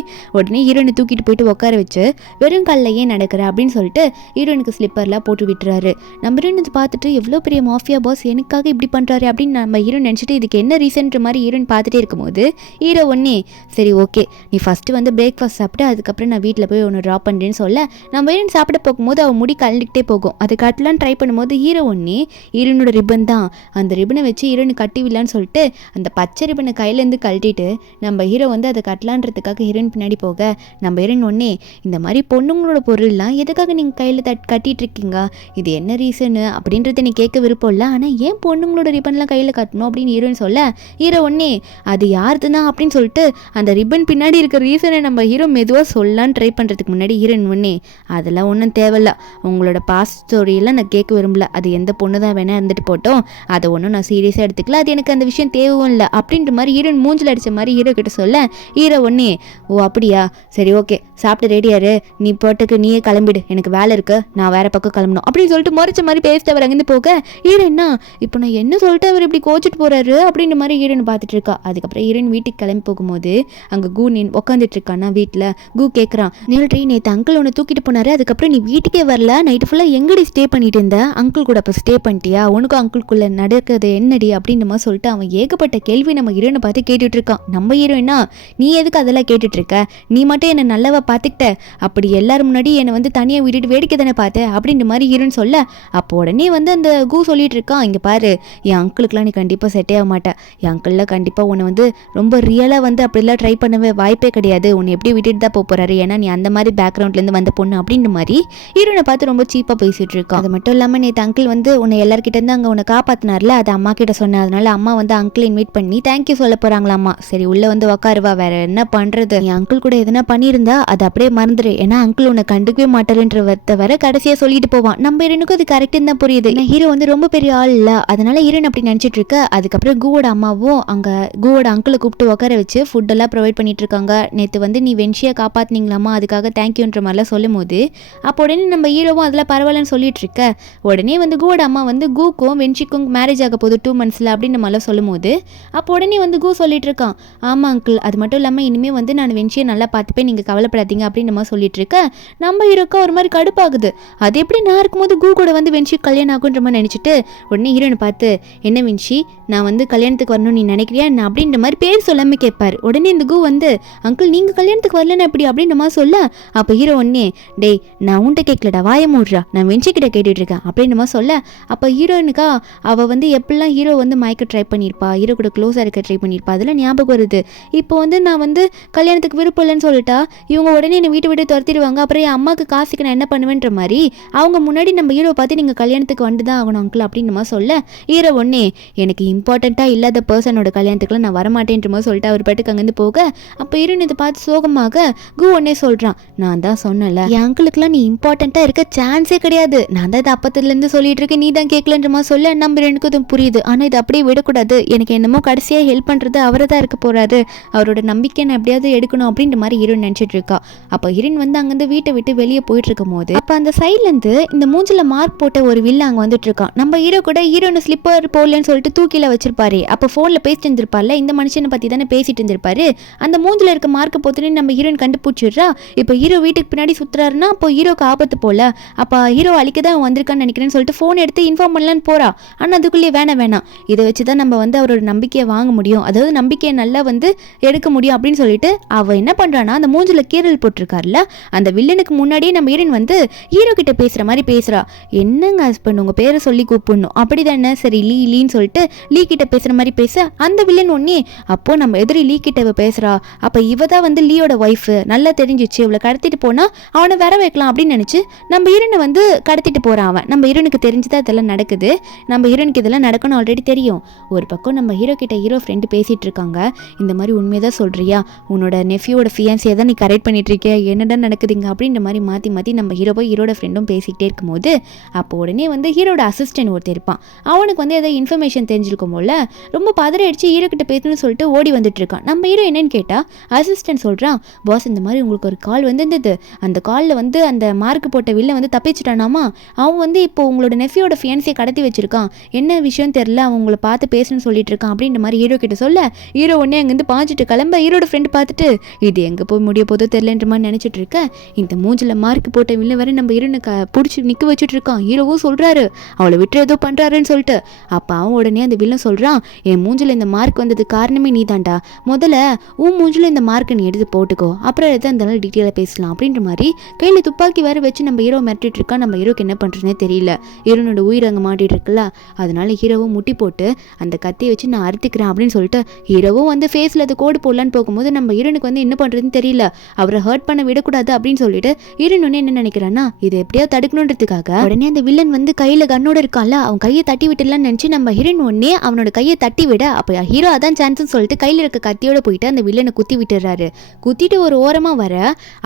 ஹீரோனை தூக்கிட்டு போயிட்டு உட்கார வச்சு வெறும் காலில் ஏன் நடக்கிற அப்படின்னு சொல்லிட்டு ஹீரோனுக்கு ஸ்லிப்பர்லாம் போட்டு விட்டுறாரு. நம்ம ஹீரோயின் பார்த்துட்டு எவ்வளோ பெரிய மாஃபியா பாஸ் எனக்காக இப்படி பண்ணுறாரு அப்படின்னு நம்ம ஹீரோயின் நினச்சிட்டு இதுக்கு என்ன ரீசன்ற மாதிரி ஹீரோயின் பார்த்துட்டே இருக்கும்போது ஹீரோ ஒன்னே சரி ஓகே நீ ஃபஸ்ட்டு வந்து பிரேக்ஃபாஸ்ட் சாப்பிட்டு அதுக்கப்புறம் நான் வீட்டில் போய் ஒன்று ட்ராப் பண்ணுறேன்னு சொல்ல நம்ம ஹீரோயின் சாப்பிட போகும்போது அவன் முடி கலந்துக்கிட்டே போகும். அது கட்டலான்னு ட்ரை பண்ணும்போது ஹீரோ ஒன்னே ஹீரோனோட ரிப்பன் தான் அந்த ரிப்பனை வச்சு ஹீரோனு கட்டி விடலான்னு சொல்லிட்டு அந்த பச்சை ரிப்பனை கையிலேருந்து கழட்டிட்டு நம்ம ஹீரோ வந்து அதை கட்டலான்றதுக்காக ஹீரோயின் பின்னாடி போக நம்ம ஹீரோயின் ஒன்னே இந்த மாதிரி பொண்ணுங்களோட பொருள்லாம் எதுக்காக நீங்கள் கையில் கட்டிகிட்டு இருக்கீங்க, இது என்ன ரீசனு அப்படின்றத நீ கேட்க விருப்பம் இல்லை, ஆனால் ஏன் பொண்ணுங்களோட ரிப்பன்லாம் கையில் கட்டணும் அப்படின்னு ஹீரோயின் சொல்ல ஹீரோ ஒன்னே அது யாருதுன்னா அப்படின்னு சொல்லிட்டு அந்த ரிப்பன் பின்னாடி இருக்கிற ரீசனை நம்ம ஹீரோ மெதுவாக சொல்லலான்னு ட்ரை பண்ணுறதுக்கு முன்னாடி ஹீரோயின் ஒன்னே அதெல்லாம் ஒன்றும் தேவையில்ல, உங்களோட பாஸ்ட் ஸ்டோரியெல்லாம் நான் கேட்க விரும்பல, அது எந்த பொண்ணு தான் வேணா இருந்துட்டு போட்டோம், அதை ஒன்றும் நான் சீரியஸாக எடுத்துக்கல, அது எனக்கு அந்த விஷயம் தேவையும் இல்லை அப்படின்ற மாதிரி ஹீரோயின் மூஞ்சில் அடித்த மாதிரி ஹீரோ கிட்ட சொல்ல ஹீரோ ஒன்னே ஓ அப்படியா சரி ஓகே சாப்பிட்டு ரெடியாரு நீ போட்டுக்கு நீயே கிளம்பிடு, எனக்கு வேலை இருக்கு, நான் வேற பக்கம் கிளம்பணும் அப்படின்னு சொல்லிட்டு முறைச்ச மாதிரி பேசிட்டு அவர் அங்கேருந்து போக ஹீரோயின்னா இப்போ நான் என்ன சொல்லிட்டு அவர் இப்படி கோச்சிட்டு போறாரு அப்படின்ற மாதிரி ஹீரோயின் பார்த்துட்டு இருக்கா. அதுக்கப்புறம் ஹீரோயின் வீட்டுக்கு கிளம்பி போகும்போது அங்கே கூ நீ உட்காந்துட்டு இருக்கானா வீட்டில் கூ கேட்குறான் நில்றி நேற்று அங்கிள் ஒன்று தூக்கிட்டு போனாரு, அதுக்கப்புறம் நீ வீட்டுக்கே வரல, நைட்டு ஃபுல்லாக எங்கடி ஸ்டே பண்ணிட்டு இருந்த, அங்கிள் கூட அப்போ ஸ்டே பண்ணிட்டியா, அவனுக்கும் அங்கிள்குள்ள நடக்குது என்னடி அப்படின்ற மாதிரி சொல்லிட்டு அவன் ஏகப்பட்ட கேள்வி நம்ம ஹீரோனை பார்த்து கேட்டுட்டு இருக்கான். நம்ம ஹீரோயினா நீ எதுக்கு அதெல்லாம் கேட்டுட்டு இருக்க, நீ மட்டும் என்னை நல்லவா பார்த்துக்கிட்ட, அப்படி எல்லாரும் முன்னாடி என்னை வந்து தனியாக விட்டுட்டு வேடிக்கை தானே பார்த்த அப்படின்ற மாதிரி ஹீரோன்னு சொல்ல, அப்போ உடனே வந்து அந்த கூ சொல்லிட்டு இருக்கான், இங்கே பாரு என் அங்கிளுக்குலாம் நீ கண்டிப்பாக செட்டே ஆக மாட்டேன், என் அங்கிள்லாம் கண்டிப்பாக உன்னை வந்து ரொம்ப ரியலாக வந்து அப்படிலாம் ட்ரை பண்ணவே வாய்ப்பே கிடையாது, உன்னை எப்படி விட்டுட்டு தான் போகிறாரு, ஏன்னா நீ அந்த மாதிரி பேக்ரவுண்ட்லேருந்து வந்த பொண்ணு அப்படின்ற மாதிரி ஹீரோனை பார்த்து ரொம்ப சீப்பாக பேசிட்டு இருக்கான். அது மட்டும் இல்லாமல் நேற்று அங்கிள் வந்து உன்னை எல்லார்கிட்ட இருந்து அங்கே உன்னை காப்பாற்றினார்ல, அது அம்மா கிட்ட சொன்ன, அதனால அம்மா வந்து அங்கிள் இன்வைட் பண்ணி தேங்க்யூ சொல்ல போகிறாங்களா அம்மா. சரி உள்ளே வந்து உக்காருவா, வேற என்ன பண்ணுறது, நீ அங்கிள் கூட எதனா பண்ணியிருந்தா அதை அப்படியே மறந்துடு, ஏன்னா அங்கிள் உன்னை கண்டுக்கவே மாட்டாருன்ற வர கடைசியாக சொல்லிட்டு போவான். நம்ம ஹீரோனுக்கும் அது கரெக்டுன்னு தான் புரியுது, ஏன்னா ஹீரோ வந்து ரொம்ப பெரிய ஆள் இல்லை, அதனால ஹீரோன் அப்படி நினச்சிட்டு இருக்க. அதுக்கப்புறம் கூவோட அம்மாவும் அங்கே கூவோட அங்கிளை கூப்பிட்டு உட்கார வச்சு ஃபுட்டெல்லாம் ப்ரொவைட் பண்ணிட்டு இருக்காங்க. நேற்று வந்து நீ வென்ஷியை காப்பாற்றினீங்களாமா, அதுக்காக தேங்க்யூன்ற மாதிரிலாம் சொல்லும் போது அப்போ உடனே நம்ம ஹீரோவும் அதில் பரவாயில்லன்னு சொல்லிட்டு இருக்க. உடனே வந்து கூவோட அம்மா வந்து கூக்கும் வென்ஷிக்கும் மேரேஜ் ஆக போகுது 2 months அப்படின்ற மாதிரிலாம் சொல்லும் போது அப்போ உடனே வந்து கூ சொல்லிட்டு இருக்கான், ஆமாம் அங்கிள், அது மட்டும் இல்லாமல் இனிமேல் வந்து நான் வென்ஷியை நல்லா பார்த்துப்பேன், நீங்கள் கவலைப்படாதீங்க அப்படின்ற மாதிரி சொல்லிட்டு இருக்க. நம்ம ஹீரோக்கா ஒரு மாதிரி கடுப்பாகுது, அது எப்படி நான் இருக்கும்போது கூ கூட வந்து வென்ஷி கல்யாணம் ஆகுன்ற மாதிரி நினச்சிட்டு உடனே ஹீரோனை பார்த்து, என்ன வென்ஷி நான் வந்து கல்யாணத்துக்கு வரணும்னு நீ நினைக்கிறியா என்ன அப்படின்ற மாதிரி பேர் சொல்லாமல் கேட்பார். உடனே இந்த கூ வந்து அங்கிள் நீங்கள் கல்யாணத்துக்கு வரலன்னு எப்படி அப்படின்ற மாதிரி சொல்ல, அப்போ ஹீரோ ஒன்னே டேய் நான் உன்ட்ட கேட்கலடா வாய மூடுறா, நான் வென்ஷி கிட்ட கேட்டுட்டு இருக்கேன் அப்படின்ற மாதிரி சொல்ல, அப்போ ஹீரோயினுக்கா அவள் வந்து எப்படிலாம் ஹீரோ வந்து மயக்க ட்ரை பண்ணியிருப்பா, ஹீரோ கூட க்ளோஸாக இருக்க ட்ரை பண்ணியிருப்பா, அதெல்லாம் ஞாபகம் வருது. இப்போ வந்து நான் வந்து கல்யாணத்துக்கு விருப்பம் இல்லைன்னு சொல்லிட்டா இவங்க உடனே என்னை வீட்டை விட்டு துரத்திடுவாங்க, அப்புறம் என் அம்மாவுக்கு காசுக்கு நான் என்ன பண்ணுவேன்ற மாதிரி அவங்க முன்னாடி நம்ம ஹீரோ பார்த்து நீங்கள் கல்யாணத்துக்கு வந்து தான் ஆகணும் அங்கிள் அப்படின்ற மாதிரி சொல்ல, ஹீரோ ஒன்னே எனக்கு இம்பார்ட்டண்ட்டாக இல்லாத பர்சனோட கல்யாணத்துக்குலாம் நான் வரமாட்டேன்ற மாதிரி சொல்லிட்டு அவர் பாட்டுக்கு அங்கேருந்து போக, அப்போ ஹீரோயின் இதை பார்த்து சோகமாக கூ ஒன்னே சொல்கிறான், நான் தான் சொன்னல என் அங்கிளுக்குலாம் நீ இம்பார்ட்டண்ட்டாக இருக்க சான்ஸே கிடையாது, நான் தான் இதை அப்பத்துலேருந்து சொல்லிட்டு இருக்கேன், நீ தான் கேட்கலன்ற மாதிரி சொல்ல, நம்ம எனக்கு இது புரியுது, ஆனால் இது அப்படியே விடக்கூடாது, எனக்கு என்னமோ கடைசியாக ஹெல்ப் பண்ணுறது அவரை தான் இருக்க போகிறாரு, அவரோட நம்பிக்கை நான் எப்படியாவது எடுக்கணும் அப்படின்ற மாதிரி ஹீரோயின் நினச்சிட்டு இருக்கா. அப்போ ஹீரோயின் வந்து அங்கேருந்து வீட்டை விட்டு வெளியே போயிட்டு இருக்கும் போது அப்போ அந்த சைட்லேருந்து இந்த மூஞ்சில் மார்க் போட்ட ஒரு வில்ல அங்கே வந்துட்டு இருக்கான். நம்ம ஹீரோ கூட ஹீரோயின் ஸ்லிப்பர் போடலன்னு சொல்லிட்டு தூக்கில வச்சிருப்பாரு. அப்போ ஃபோனில் பேசிட்டு இருந்திருப்பார்ல, இந்த மனுஷனை பற்றி தானே பேசிட்டு இருந்திருப்பாரு. அந்த மூஞ்சில் இருக்க மார்க்கை போத்துன்னு நம்ம ஹீரோயின் கண்டுபிடிச்சிடுறா. இப்போ ஹீரோ வீட்டுக்கு பின்னாடி சுற்றுறாருன்னா அப்போ ஹீரோக்கு ஆபத்து போல, அப்போ ஹீரோ அழிக்க தான் வந்திருக்கான்னு நினைக்கிறேன்னு சொல்லிட்டு ஃபோன் எடுத்து இன்ஃபார்ம் பண்ணலான்னு போறா. ஆனால் அதுக்குள்ளேயே வேணாம் இதை வச்சு தான் நம்ம வந்து அவரோட நம்பிக்கையை வாங்க முடியும், அதாவது நம்பிக்கையை நல்லா வந்து எடுக்க முடியும் அப்படின்னு சொல்லிட்டு அவள் என்ன பண்ணுறான்னா அந்த மூஞ்சில் கீரல் போட்டிருக்காருல்ல அந்த வில்லனுக்கு முன்னாடியே நம்ம ஹீரோயின் வந்து ஹீரோ கிட்ட பேசுகிற மாதிரி பேசுகிறா. என்னங்க ஹஸ்பண்ட் உங்கள் பேரை சொல்லி கூப்பிடணும் அப்படி தானே, சரி லீன்னு சொல்லிட்டு லீ கிட்ட பேசுகிற மாதிரி பேச அந்த வில்லன் ஒன்னே அப்போது நம்ம எதிரி லீ கிட்ட பேசுகிறா. அப்போ இவ தான் வந்து லீயோட ஒய்ஃபு, நல்லா தெரிஞ்சிச்சு, இவளை கடத்திட்டு போனால் அவனை வர வைக்கலாம் அப்படின்னு நினச்சி நம்ம ஹீரோனை வந்து கடத்திட்டு போகிறான். அவன் நம்ம ஹீரோனுக்கு தெரிஞ்சுதான் இதெல்லாம் நடக்குது, நம்ம ஹீரோனுக்கு இதெல்லாம் நடக்கணும் ஆல்ரெடி தெரியும். ஒரு பக்கம் நம்ம ஹீரோ கிட்ட ஹீரோ ஃப்ரெண்டு பேசிகிட்டு இருக்காங்க, இந்த மாதிரி உண்மையதான் சொல்கிறியா, உன்னோட நெஃப்யூவோட ஃபியான்சியை தான் நீ கரெக்ட் பண்ணிட்டு இருக்கியா, என்னடா நடக்குதுங்க அப்படின்ற மாதிரி மாற்றி நம்ம ஹீரோட ஃப்ரெண்டும் பேசிக்கிட்டே இருக்கும்போது அப்போ உடனே வந்து ஹீரோட அசிஸ்டன்ட் ஒருத்தர் இருப்பான். அவனுக்கு வந்து ஏதோ இன்ஃபர்மேஷன் தெரிஞ்சிருக்கும் போல ரொம்ப பதறடிச்சு ஹீரோ கிட்ட பேசணும்னு சொல்லிட்டு ஓடி வந்துட்டு இருக்கான். நம்ம ஹீரோ என்னன்னு கேட்டால் அசிஸ்டன்ட் சொல்கிறான், பாஸ் இந்த மாதிரி உங்களுக்கு ஒரு கால் வந்திருந்தது, அந்த காலில் வந்து அந்த மார்க் போட்ட வில்ல வந்து தப்பிச்சிட்டானாமா, அவன் வந்து இப்போ உங்களோட நெஃப்யூவோட ஃபியான்சியை கடத்தி வச்சிருக்கான், என்ன விஷயம் தெரியல, அவன் உங்களை பார்த்து பேசணும்னு சொல்லிட்டு இருக்கான் அப்படின்ற மாதிரி ஹீரோ கிட்ட சொல்ல, ஹீரோ உடனே அங்கேருந்து பாஞ்சிட்டு கிளம்ப ஹீரோட ஃப்ரெண்டு பார்த்துட்டு இது எங்கே போய் முடிய போதோ தெரியலன்ற மாதிரி நினச்சிட்டு இருக்க. இந்த மூஞ்சில் மார்க் போட்ட வில்ல வரை நம்ம ஹீரோனுக்கு பிடிச்சி நிற்க வச்சுட்டு இருக்கான். ஹீரோவும் சொல்கிறாரு அவளை விட்டு ஏதோ பண்ணுறாருன்னு சொல்லிட்டு. அப்போ அவன் உடனே அந்த வில்லன் சொல்கிறான், என் மூஞ்சில் இந்த மார்க் வந்தது காரணமே நீ தாண்டா, முதல்ல உன் மூஞ்சில் இந்த மார்க்கை நீ எடுத்து போட்டுக்கோ, அப்புறம் எதாவது இருந்தாலும் டீட்டெயிலாக பேசலாம் அப்படின்ற மாதிரி கையில் துப்பாக்கி வேறு வச்சு நம்ம ஹீரோ மிரட்டிட்டு இருக்கா. நம்ம ஹீரோக்கு என்ன பண்ணுறதுனே தெரியல, ஹீரோனோட உயிர் அங்கே மாட்டிட்டு இருக்குல்ல, அதனால ஹீரோவும் முட்டி போட்டு அந்த கத்தியை வச்சு நான் அறுத்துக்கிறேன் அப்படின்னு சொல்லிட்டு ஹீரோவும் வந்து ஃபேஸில் அது கோடு போடலான்னு போகும்போது நம்ம ஹீரோனுக்கு வந்து என்ன பண்ணுறதுன்னு தெரியல, அவரை ஹர்ட் பண்ண விடக்கூடாது அப்படின்னு சொல்லிட்டு ஹீரோன் ஒன்று என்ன நினைக்கிறான்னா இதை எப்படியோ தடுக்கணுன்றதுக்காக உடனே அந்த வில்லன் வந்து கையில் கண்ணோட இருக்கான்ல அவன் கையை தட்டி விட்டுலான்னு நினச்சி நம்ம ஹீரோன் ஒன்னே அவனோட கையை தட்டி விட அப்போ ஹீரோ அதான் சான்ஸ்னு சொல்லிட்டு கையில் இருக்க கத்தியோட போயிட்டு அந்த வில்லனை குத்தி விட்டுறாரு. குத்திட்டு ஒரு ஓரமாக வர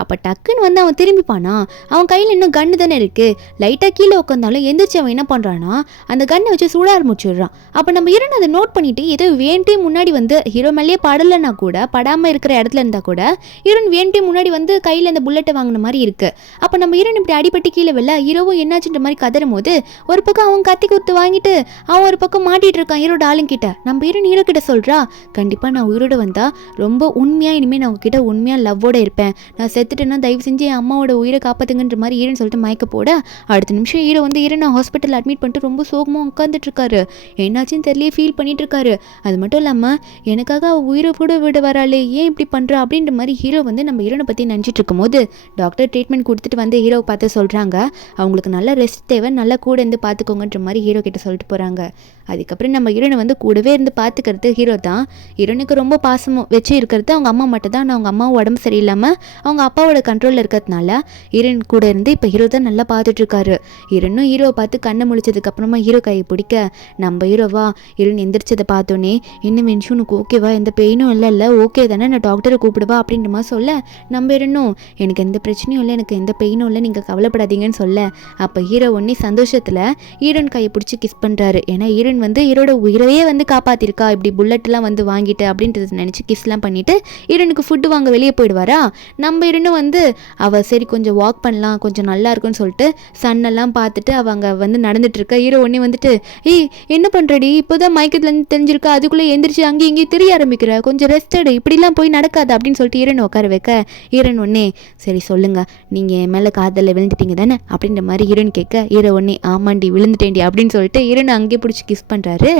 அப்போ டக்குன்னு வந்து அவன் திரும்பிப்பானா, அவன் கையில் இன்னும் கன்று தானே இருக்குது, லைட்டாக கீழே உட்காந்தாலும் எந்திரிச்சு அவன் என்ன பண்ணுறான்னா அந்த கண்ணை வச்சு சுட ஆரம்பிச்சிடுறான். அப்போ நம்ம ஹீரோன் அதை நோட் பண்ணிட்டு ஏதோ வேண்டே முன்னாடி வந்து ஹீரோ மேலேயே படலைன்னா கூட படாமல் இருக்கிற இடத்துல இருந்தால் கூட ஹீரோன் வேண்டே முன்னாடி வந்து கையில் அந்த புல்லட்டை வாங்கின மாதிரி இருக்குது. அப்போ நம்ம ஹீரோன் இப்படி அடிபட்டு கீழே வெளில ஹீரோவும் என்னாச்சுன்ற மாதிரி கதறும் போது ஒரு பக்கம் அவன் கத்தி கொடுத்து வாங்கிட்டு அவன் ஒரு பக்கம் மாட்டிகிட்டு இருக்கான் ஹீரோட ஆளுங்கிட்ட. நம்ம ஹீரோ கிட்ட சொல்கிறா, கண்டிப்பாக நான் உயிரோட வந்தால் ரொம்ப உண்மையாக இனிமேல் நான் உங்ககிட்ட உண்மையாக லவ்வோட இருப்பேன், நான் செத்துட்டேன்னா தயவு செஞ்சு என் அம்மாவோட உயிரை காப்பாற்றுங்கன்ற மாதிரி ஹீரோன்னு சொல்லிட்டு மயக்க போட அடுத்த நிமிஷம் ஹீரோ வந்து நான் ஹாஸ்பிட்டல் அட்மிட் பண்ணிட்டு ரொம்ப ரொம்ப சோகமாக உட்காந்துட்டு இருக்காரு. என்னாச்சுன்னு தெரியல, ஃபீல் பண்ணிட்டு இருக்காரு. அது மட்டும் இல்லாமல் எனக்காக அவள் உயிரை கூட விட வராளே, ஏன் இப்படி பண்ணுறா அப்படின்ற மாதிரி ஹீரோ வந்து நம்ம ஹீரோனை பற்றி நினச்சிட்டு இருக்கும்போது டாக்டர் ட்ரீட்மெண்ட் கொடுத்துட்டு வந்து ஹீரோவை பார்த்து சொல்கிறாங்க, அவங்களுக்கு நல்ல ரெஸ்ட் தேவை, நல்லா கூட இருந்து பார்த்துக்கோங்கன்ற மாதிரி ஹீரோ கிட்ட சொல்லிட்டு போகிறாங்க. அதுக்கப்புறம் நம்ம ஹீரோனை வந்து கூடவே இருந்து பார்த்துக்கிறது ஹீரோ தான். ஹீரோனுக்கு ரொம்ப பாசமும் வச்சு இருக்கிறது அவங்க அம்மா மட்டும் தான். ஆனால் அவங்க அம்மா உடம்பு சரியில்லாமல் அவங்க அப்பாவோட கண்ட்ரோலில் இருக்கிறதுனால ஹீரோயின் கூட இருந்து இப்போ ஹீரோ தான் நல்லா பார்த்துட்ருக்காரு. ஹீரோனும் ஹீரோவை பார்த்து கண்ணை முழிச்சதுக்கப்புறமா ஹீரோ கையை பிடிக்க நம்ம ஹீரோவா ஹீரோயின் எந்திரிச்சதை பார்த்தோன்னே, இன்னும் மென்ஷு உனக்கு ஓகேவா, எந்த பெயினும் இல்லை ஓகே தானே, நான் டாக்டரை கூப்பிடுவா அப்படின்ற மாதிரி சொல்ல நம்ம ஹீரோனும் எனக்கு எந்த பிரச்சனையும் இல்லை, எனக்கு எந்த பெயினும் இல்லை, நீங்கள் கவலைப்படாதீங்கன்னு சொல்ல அப்போ ஹீரோ ஒன்னே சந்தோஷத்தில் ஹீரோயின் கையை பிடிச்சி கிஸ் பண்ணுறாரு. ஏன்னா ஹீரோயின் வந்து ஹீரோட உயிரையே வந்து காப்பாற்றிருக்கா இப்படி புல்லட்லாம் வந்து வாங்கிட்டு அப்படின்றது நினச்சி கிஸ்லாம் பண்ணிவிட்டு ஹீரோனுக்கு ஃபுட்டு வாங்க வெளியே போயிடுவாரா. நம்ம ஹீரோனும் வந்து அவள் சரி கொஞ்சம் வாக் பண்ணலாம், கொஞ்சம் நல்லா இருக்குன்னு சொல்லிட்டு சன்னெல்லாம் பார்த்துட்டு அவங்க வந்து நடந்துட்டு இருக்கா. ஹீரோ ஒன்னே வந்துட்டு ஏய் என்ன பண்ணுறடி, இப்போதான் மயக்கத்துலேருந்து தெரிஞ்சிருக்கா, அதுக்குள்ளே எந்திரிச்சு அங்கேயும் இங்கேயும் தெரிய ஆரம்பிக்கிற, கொஞ்சம் ரெஸ்ட் எடு, இப்படிலாம் போய் நடக்காது அப்படின்னு சொல்லிட்டு ஹீரோன் உட்கார வைக்க ஹீரோன் ஒன்னே சரி சொல்லுங்க நீங்கள் என் மேலே காதலில் விழுந்துட்டீங்க தானே அப்படின்ற மாதிரி ஹீரோன் கேட்க ஹீரோ ஒன்னே ஆமாண்டி விழுந்துட்டேன்டி அப்படின்னு சொல்லிட்டு ஹீரோன் அங்கேயே பிடிச்சி கிஸ் பண்ணுறாரு.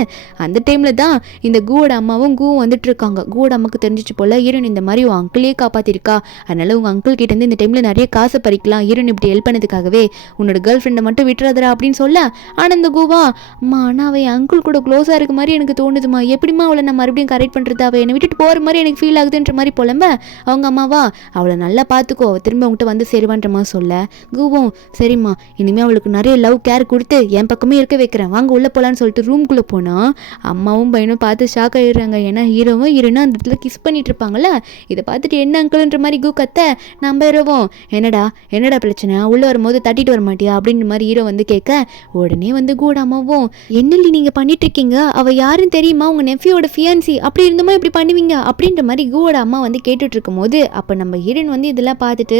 அந்த டைமில் தான் இந்த கூவோட அம்மாவும் வந்துட்டு இருக்காங்க. கூவோட அம்மாவுக்கு தெரிஞ்சிச்சு போல் ஹீரோன் இந்த மாதிரி உன் அங்கிளையே காப்பாற்றிருக்கா, அதனால உங்கள் அங்கிள் கிட்டேருந்து இந்த டைமில் நிறைய காசை பறிக்கலாம், ஹீரோன் இப்படி ஹெல்ப் பண்ணதுக்காகவே உன்னோட கேர்ள் ஃப்ரெண்டை மட்டும் விட்டுறாதரா அப்படின்னு சொல்ல ஆனால் இந்த கூவா அம்மா ஆனால் அவள் அங்கிள் கூட க்ளோஸாக இருக்க மாதிரி எனக்கு தோணுதுமா, எப்படிமா அவளை நான் மறுபடியும் கரெக்ட் பண்ணுறது, அவள் என்னை விட்டுட்டு போகிற மாதிரி எனக்கு ஃபீல் ஆகுதுன்ற மாதிரி புலம்ப அவங்க அம்மாவா அவளை நல்லா பார்த்துக்கோ, திரும்ப அவங்ககிட்ட வந்து சேருவான்ற மாதிரி சொல்ல கூவும் சரிம்மா இனிமேல் அவளுக்கு நிறைய லவ் கேர் கொடுத்து என் பக்கமே இருக்க வைக்கிறேன், வாங்க உள்ளே போகலான்னு சொல்லிட்டு ரூம்குள்ளே போனால் அம்மாவும் பையனும் பார்த்து ஷாக் ஆகிடுறாங்க. ஏன்னா ஹீரோவும் ஹீரோனும் அந்த இடத்துல கிஸ் பண்ணிட்டு இருப்பாங்கல்ல, இதை பார்த்துட்டு என்ன அங்கிள்ன்ற மாதிரி கூ கத்த நம்ம ஹீரோவும் என்னடா பிரச்சனை, உள்ளே வரும்போது தட்டிட்டு வர மாட்டியா அப்படின்ற மாதிரி ஹீரோ வந்து கேட்க உடனே வந்து கூட அம்மாவும் என்னல்லி நீங்கள் பண்ணிட்டு இருக்கீங்க, அவள் யாருன்னு தெரியுமா, உங்கள் நெஃப்யூவோட ஃபியான்சி, அப்படி இருந்தோமா இப்படி பண்ணுவீங்க அப்படின்ற மாதிரி கூவோட அம்மா வந்து கேட்டுட்டு இருக்கும் போது அப்போ நம்ம ஹீரோயின் வந்து இதெல்லாம் பார்த்துட்டு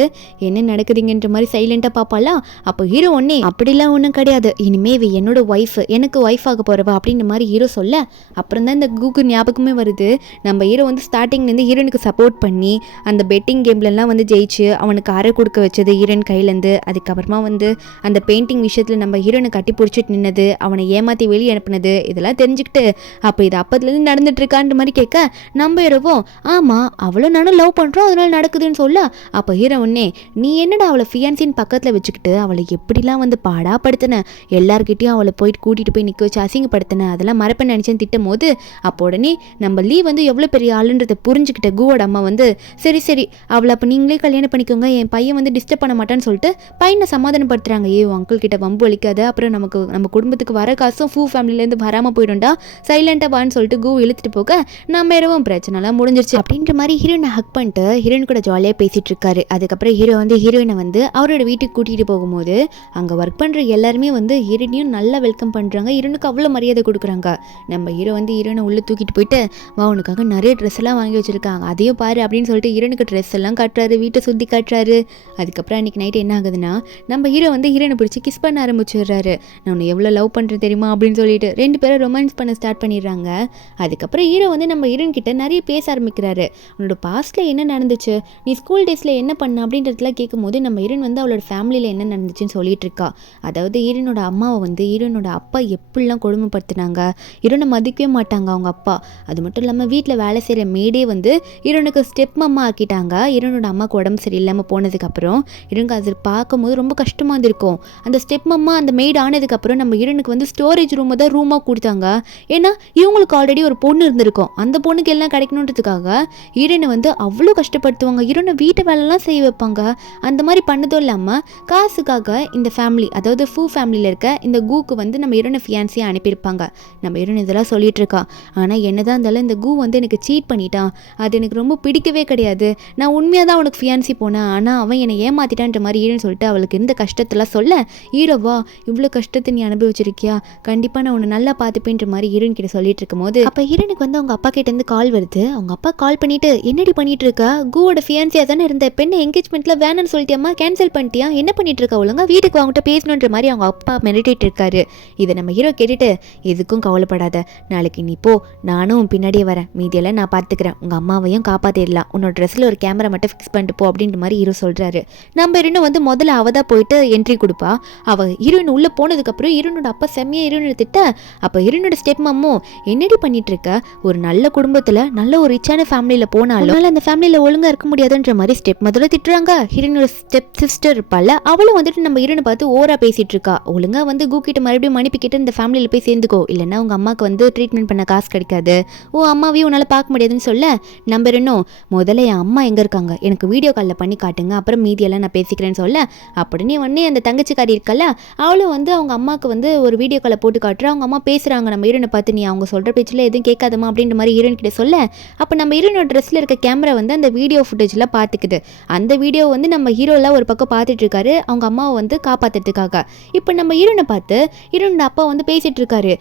என்ன நடக்குதுங்கன்ற மாதிரி சைலண்டாக பார்ப்பாளா. அப்போ ஹீரோ ஒன்னே அப்படிலாம் ஒன்றும் கிடையாது, இனிமே இவ என்னோட ஒய்ஃப், எனக்கு ஒய்ஃப் ஆக போகிறவா அப்படின்ற மாதிரி ஹீரோ சொல்ல அப்புறம் தான் இந்த கூக்கு ஞாபகமே வருது. நம்ம ஹீரோ வந்து ஸ்டார்டிங்லேருந்து ஹீரோனுக்கு சப்போர்ட் பண்ணி அந்த பெட்டிங் கேம்லலாம் வந்து ஜெயிச்சு அவனுக்கு அரை கொடுக்க வச்சது ஹீரோயின் கையிலேருந்து, அதுக்கப்புறமா வந்து அந்த பெயிண்டிங் விஷயத்தில் நம்ம ஹீரோனை கட்டி பிடிச்சிட்டு நின்னது, அவனை ஏமாற்றி வெளியே அனுப்புனது, இதெல்லாம் தெரிஞ்சுக்கிட்டு அப்போ இது அப்பத்துலேருந்து நடந்துட்டு இருக்கான்ற மாதிரி கேட்க நம்ம ஹீரோவும் ஆமாம் அவளும் நானும் லவ் பண்ணுறோம் அதனால நடக்குதுன்னு சொல்ல அப்போ ஹீரோ ஒன்னே நீ என்னடா அவளை ஃபியான்சின்னு பக்கத்தில் வச்சுக்கிட்டு அவளை எப்படிலாம் வந்து பாடாப்படுத்தின, எல்லார்கிட்டையும் அவளை போயிட்டு கூட்டிகிட்டு போய் நிற்க வச்சு அசிங்கப்படுத்தின, அதெல்லாம் மறப்பேன்னு நினச்சேன்னு திட்டும் போது அப்போ உடனே நம்ம லீ வந்து எவ்வளோ பெரிய ஆளுன்றதை புரிஞ்சுக்கிட்ட கூவோட அம்மா வந்து சரி அவளை அப்போ நீங்களே கல்யாணம் பண்ணிக்கோங்க, என் பையன் வந்து டிஸ்டர்ப் பண்ண மாட்டான்னு சொல்லிட்டு பையனை சமாதானப்படுத்துறாங்க. அங்கிள் கிட்ட வம்பு அளிக்காத, அப்புறம் நம்ம குடும்பத்துக்கு வர காசும் ஃபூ ஃபேமிலியிலேருந்து வராமல் போயிடும்டா, சைலண்டாக வான்னு சொல்லிட்டு கூ இழுத்துட்டு போக நம்ம இரவும் பிரச்சனைலாம் முடிஞ்சிருச்சு அப்படின்ற மாதிரி ஹீரோயினை ஹக் பண்ணிட்டு ஹீரோயின் கூட ஜாலியாக பேசிட்டு இருக்காரு. அதுக்கப்புறம் ஹீரோ வந்து ஹீரோயினை வந்து அவரோட வீட்டுக்கு கூட்டிகிட்டு போகும்போது அங்கே ஒர்க் பண்ணுற எல்லாருமே வந்து ஹீரோயினையும் நல்லா வெல்கம் பண்ணுறாங்க, ஹீரோனுக்கு அவ்வளோ மரியாதை கொடுக்குறாங்க. நம்ம ஹீரோ வந்து ஹீரோனை உள்ளே தூக்கிட்டு போயிட்டு வா உனக்காக நிறைய ட்ரெஸ் எல்லாம் வாங்கி வச்சிருக்காங்க அதையும் பாரு அப்படின்னு சொல்லிட்டு ஹீரோனுக்கு ட்ரெஸ் எல்லாம் காட்டுறாரு, வீட்டை சுற்றி காட்டுறாரு. அதுக்கப்புறம் அன்றைக்கி நைட்டு என்ன ஆகுதுன்னா நம்ம ஹீரோ வந்து ஹீரோனை பிடிச்சி கிஸ் பண்ண ஆரம்பிச்சிடுறாரு. நான் உன்னை எவ்வளோ லவ் பண்ணுறேன் தெரியுமா அப்படின்னு சொல்லிட்டு ரெண்டு பேரும் ரொமான்ஸ் பண்ண ஸ்டார்ட் பண்ணிடுறாங்க. அதுக்கப்புறம் ஹீரோ வந்து நம்ம ஹீரோயின் கிட்ட நிறைய பேச ஆரம்பிக்கிறாரு. உன்னோட பாஸ்ட்டில் என்ன நடந்துச்சு, நீ ஸ்கூல் டேஸில் என்ன பண்ண அப்படின்றதுலாம் கேட்கும்போது நம்ம ஹீரோயின் வந்து அவளோட ஃபேமிலியில் என்ன நடந்துச்சுன்னு சொல்லிட்டு இருக்கா. அதாவது ஹீரோனோட அம்மாவை வந்து ஹீரோனோட அப்பா எப்படிலாம் கொடுமைப்படுத்தினாங்க, ஹீரோனை மதிக்கவே மாட்டாங்க அவங்க அப்பா. அது மட்டும் இல்லாமல் வீட்டில் வேலை செய்கிற மேடே வந்து ஹீரோனுக்கு ஸ்டெப் அம்மா ஆக்கிட்டாங்க. ஹீரோனோட அம்மாவுக்கு உடம்பு சரியில்லாமல் போனதுக்கப்புறம் ஹீரோனுக்கு அது பார்க்கும்போது ரொம்ப கஷ்டமாக இருந்திருக்கும். அந்த ஸ்டெப் அம்மா அந்த மெய்டு ஆனதுக்கப்புறம் நம்ம ஹீரோனுக்கு வந்து ஸ்டோரேஜ் ரூமை தான் ரூமாக கொடுத்தாங்க. ஏன்னா இவங்களுக்கு ஆல்ரெடி ஒரு பொண்ணு இருந்திருக்கும், அந்த பொண்ணுக்கு எல்லாம் கிடைக்கணுன்றதுக்காக ஹீரோனை வந்து அவ்வளோ கஷ்டப்படுத்துவாங்க, ஹீரோனை வீட்டு வேலைலாம் செய்ய வைப்பாங்க. அந்த மாதிரி பண்ணதும் இல்லாமல் காசுக்காக இந்த ஃபேமிலி அதாவது ஃபூ ஃபேமிலியில் இருக்க இந்த கூக்கு வந்து நம்ம ஹீரோனை ஃபியான்சியாக அனுப்பியிருப்பாங்க. நம்ம ஹீரோன் இதெல்லாம் சொல்லிட்டு இருக்கா. ஆனால் என்னதான் இருந்தாலும் இந்த கூ வந்து எனக்கு சீட் பண்ணிட்டான், அது எனக்கு ரொம்ப பிடிக்கவே கிடையாது, நான் உண்மையாக தான் அவனுக்கு ஃபியான்சி போனேன், ஆனால் அவன் என்னை ஏமாத்திட்டான்ற மாதிரி ஹீரோன்னு சொல்லிட்டு அவளுக்கு இருந்த கஷ்டத்தெல்லாம் சொல்ல ஹீரோவா இவ்வளோ கஷ்டத்தை நீ அனுபவிச்சிருக்கியா, கண்டிப்பாக நான் உன்னை நல்லா பார்த்துப்பேன்ற மாதிரி ஹீரோன் கிட்ட சொல்லிட்டு இருக்கும் போது அப்போ ஹீரோனுக்கு வந்து அவங்க அப்பா கிட்டேருந்து கால் வருது. அவங்க அப்பா கால் பண்ணிட்டு என்னடி பண்ணிட்டு இருக்கா, கூவோட ஃபியான்சியாக தானே இருந்த, பெண்ணை என்கேஜ்மெண்ட்டில் வேணும்னு சொல்லிட்டியாம்மா, கேன்சல் பண்ணிட்டியா, என்ன பண்ணிட்டு இருக்கா, ஒழுங்கா வீட்டுக்கு அவங்ககிட்ட பேசணுன்ற மாதிரி அவங்க அப்பா மெடிடேட் இருக்காரு. இதை நம்ம ஹீரோ கேட்டுட்டு எதுக்கும் கவலைப்படாத, நாளைக்கு நீ போ, நானும் பின்னாடியே வரேன், மீதியெல்லாம் நான் பார்த்துக்கிறேன், உங்கள் அம்மாவையும் காப்பாற்றிடலாம், உன்னோட ட்ரெஸ்ஸில் ஒரு கேமரா மட்டும் ஃபிக்ஸ் பண்ணிட்டு போ அப்படின்ற மாதிரி ஹீரோ சொல்கிறாரு. நம்ம ஹீரோனும் வந்து முதல்ல அவள் தான் போயிட்டு என்ட்ரி கொடுப்பா. அவள் ஹீரோயின் உள்ளே போனதுக்கப்புறம் ஹீரோனுக்கு ஹீரோனோட அப்பா செம்மையா ஹீரோனை திட்ட, அப்போ ஹீரோனோட ஸ்டெப் மம்மும் என்னடி பண்ணிட்டு இருக்க, ஒரு நல்ல குடும்பத்துல நல்ல ஒரு ரிச்சான ஃபேமிலியில போனாலும் அந்த ஃபேமிலியில ஒழுங்கா இருக்க முடியாதுன்ற மாதிரி ஸ்டெப் மதரை திட்டுறாங்க. ஹீரோனோட ஸ்டெப் சிஸ்டர் இருப்பால, அவளும் வந்துட்டு நம்ம ஹீரோனை பார்த்து ஓரா பேசிட்டு இருக்கா. ஒழுங்கா வந்து கூக்கிட்ட மறுபடியும் மன்னிப்பிக்கிட்டு இந்த ஃபேமிலியில போய் சேர்ந்துக்கோ, இல்லைன்னா உங்க அம்மாவுக்கு வந்து ட்ரீட்மெண்ட் பண்ண காசு கிடைக்காது, அம்மாவையும் உன்னால பார்க்க முடியாதுன்னு சொல்ல, நம்ம இன்னும் முதல்ல என் அம்மா எங்க இருக்காங்க எனக்கு வீடியோ காலில் பண்ணி காட்டுங்க, அப்புறம் மீதியெல்லாம் நான் பேசிக்கிறேன்னு சொல்ல, அப்படின்னு உடனே அந்த தங்கச்சிக்காரி இருக்கல, அவளும் வந்து அவங்க அம்மாவுக்கு வந்து ஒரு வீடியோ காலை போட்டு காட்டுறா. அவங்க அம்மா பேசுறாங்க நம்ம ஹீரோனை பார்த்து, நீ அவங்க சொல்ற பேச்சில் எதுவும் கேட்காதமா அப்படின்ற மாதிரி ஹீரோன் கிட்ட சொல்ல, அப்போ நம்ம ஹீரோனோட ட்ரெஸ்ல இருக்க கேமரா வந்து அந்த வீடியோ ஃபுட்டேஜ்ல பார்த்துக்குது. அந்த வீடியோ வந்து நம்ம ஹீரோலாம் ஒரு பக்கம் பார்த்துட்டு இருக்காரு அவங்க அம்மாவை வந்து காப்பாத்துறதுக்காக. இப்போ நம்ம ஹீரோனை பார்த்து ஹீரோனோட அப்பா வந்து பேசிட்டு இருக்காரு,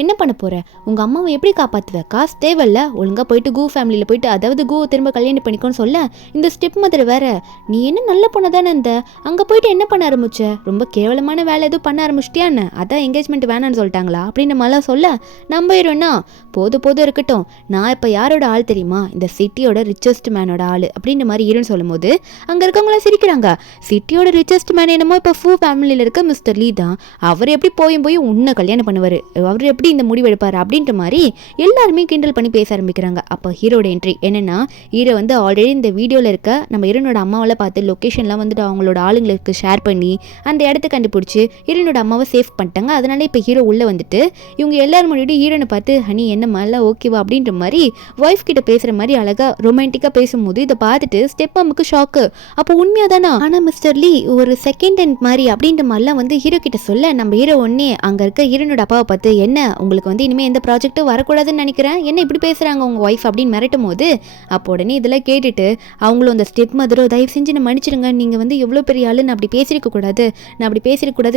என்ன பண்ண போற, உங்க அம்மாவை எப்படி காப்பாத்துவ, காசு தேவையில்ல, ஒழுங்கா போயிட்டு கூ ஃபேமிலியில போயிட்டு அதாவது கூ திரும்ப கல்யாணம் பண்ணிக்கோன்னு சொல்ல, இந்த ஸ்டெப் மதர் வேற, நீ என்ன நல்ல பொண்ணு தானே இந்த அங்க போயிட்டு என்ன பண்ண ஆரம்பிச்ச, ரொம்ப கேவலமான வேலை எதுவும் பண்ண ஆரம்பிச்சிட்டியான்னு, அதான் என்கேஜ்மெண்ட் வேணான்னு சொல்லிட்டாங்களா அப்படின்னு நம்மளாம் சொல்ல, நம்ம ஹீரோனா போதும் இருக்கட்டும், நான் இப்போ யாரோட ஆள் தெரியுமா, இந்த சிட்டியோட ரிச்சஸ்ட் மேனோட ஆள் அப்படின்ற மாதிரி ஹீரோன்னு சொல்லும் போது அங்கே இருக்கவங்களாம் சிரிக்கிறாங்க. சிட்டியோட ரிச்சஸ்ட் மேன் என்னமோ இப்போ ஃபூ ஃபேமிலியில் இருக்க மிஸ்டர் லீ தான், அவர் எப்படி போய் உன்னை கல்யாணம் பண்ணுவார், அவர் எப்படி இந்த முடிவு எடுப்பார் அப்படின்ற மாதிரி எல்லாருமே கிண்டல் பண்ணி பேச ஆரம்பிக்கிறாங்க. அப்போ ஹீரோட என்ட்ரி என்னன்னா, ஹீரோ வந்து ஆல்ரெடி இந்த வீடியோவில் இருக்க நம்ம ஹீரோனோட அம்மாவால் பார்த்து லொக்கேஷன்லாம் வந்துட்டு அவங்களோட ஆளுங்களுக்கு ஷேர் பண்ணி அந்த இடத்த கண்டுபிடிச்சி ஹீரோனோட அம்மாவை சேஃப் பண்ணிட்டாங்க. அதனால இப்போ ஹீரோ உள்ளே வந்துட்டு இவங்க எல்லாரும் முன்னாடி ஹீரோனை பார்த்து, ஹனி என்ன மேலே ஓகேவா அப்படின்ற மாதிரி ஒய்ஃப் கிட்ட பேசுகிற மாதிரி அழகாக ரொமான்டிக்காக பேசும்போது இதை பார்த்துட்டு ஸ்டெப் அம்முக்கு ஷாக்கு. அப்போ உண்மையாக தானா, ஆனால் மிஸ்டர் லீ ஒரு செகண்ட் ஹேண்ட் மாதிரி அப்படின்ற மாதிரிலாம் வந்து ஹீரோ கிட்ட சொல்ல, நம்ம ஹீரோ ஒன்னே அங்கே இருக்க ஹீரோனோட அப்பாவை பார்த்து, என்ன உங்களுக்கு வந்து இனிமேல் எந்த ப்ராஜெக்ட்டும் வரக்கூடாதுன்னு நினைக்கிறேன், என்ன இப்படி பேசுகிறாங்க உங்கள் ஒய்ஃப் அப்படின்னு மிரட்டும் போது, அப்போ உடனே இதெல்லாம் கேட்டுட்டு அவங்களும் அந்த ஸ்டெப் மதரோ, தயவு செஞ்சு நான் மன்னிச்சிடுங்க, நீங்கள் வந்து எவ்வளோ பெரிய ஆளு, நான் அப்படி பேசியிருக்கக்கூடாது,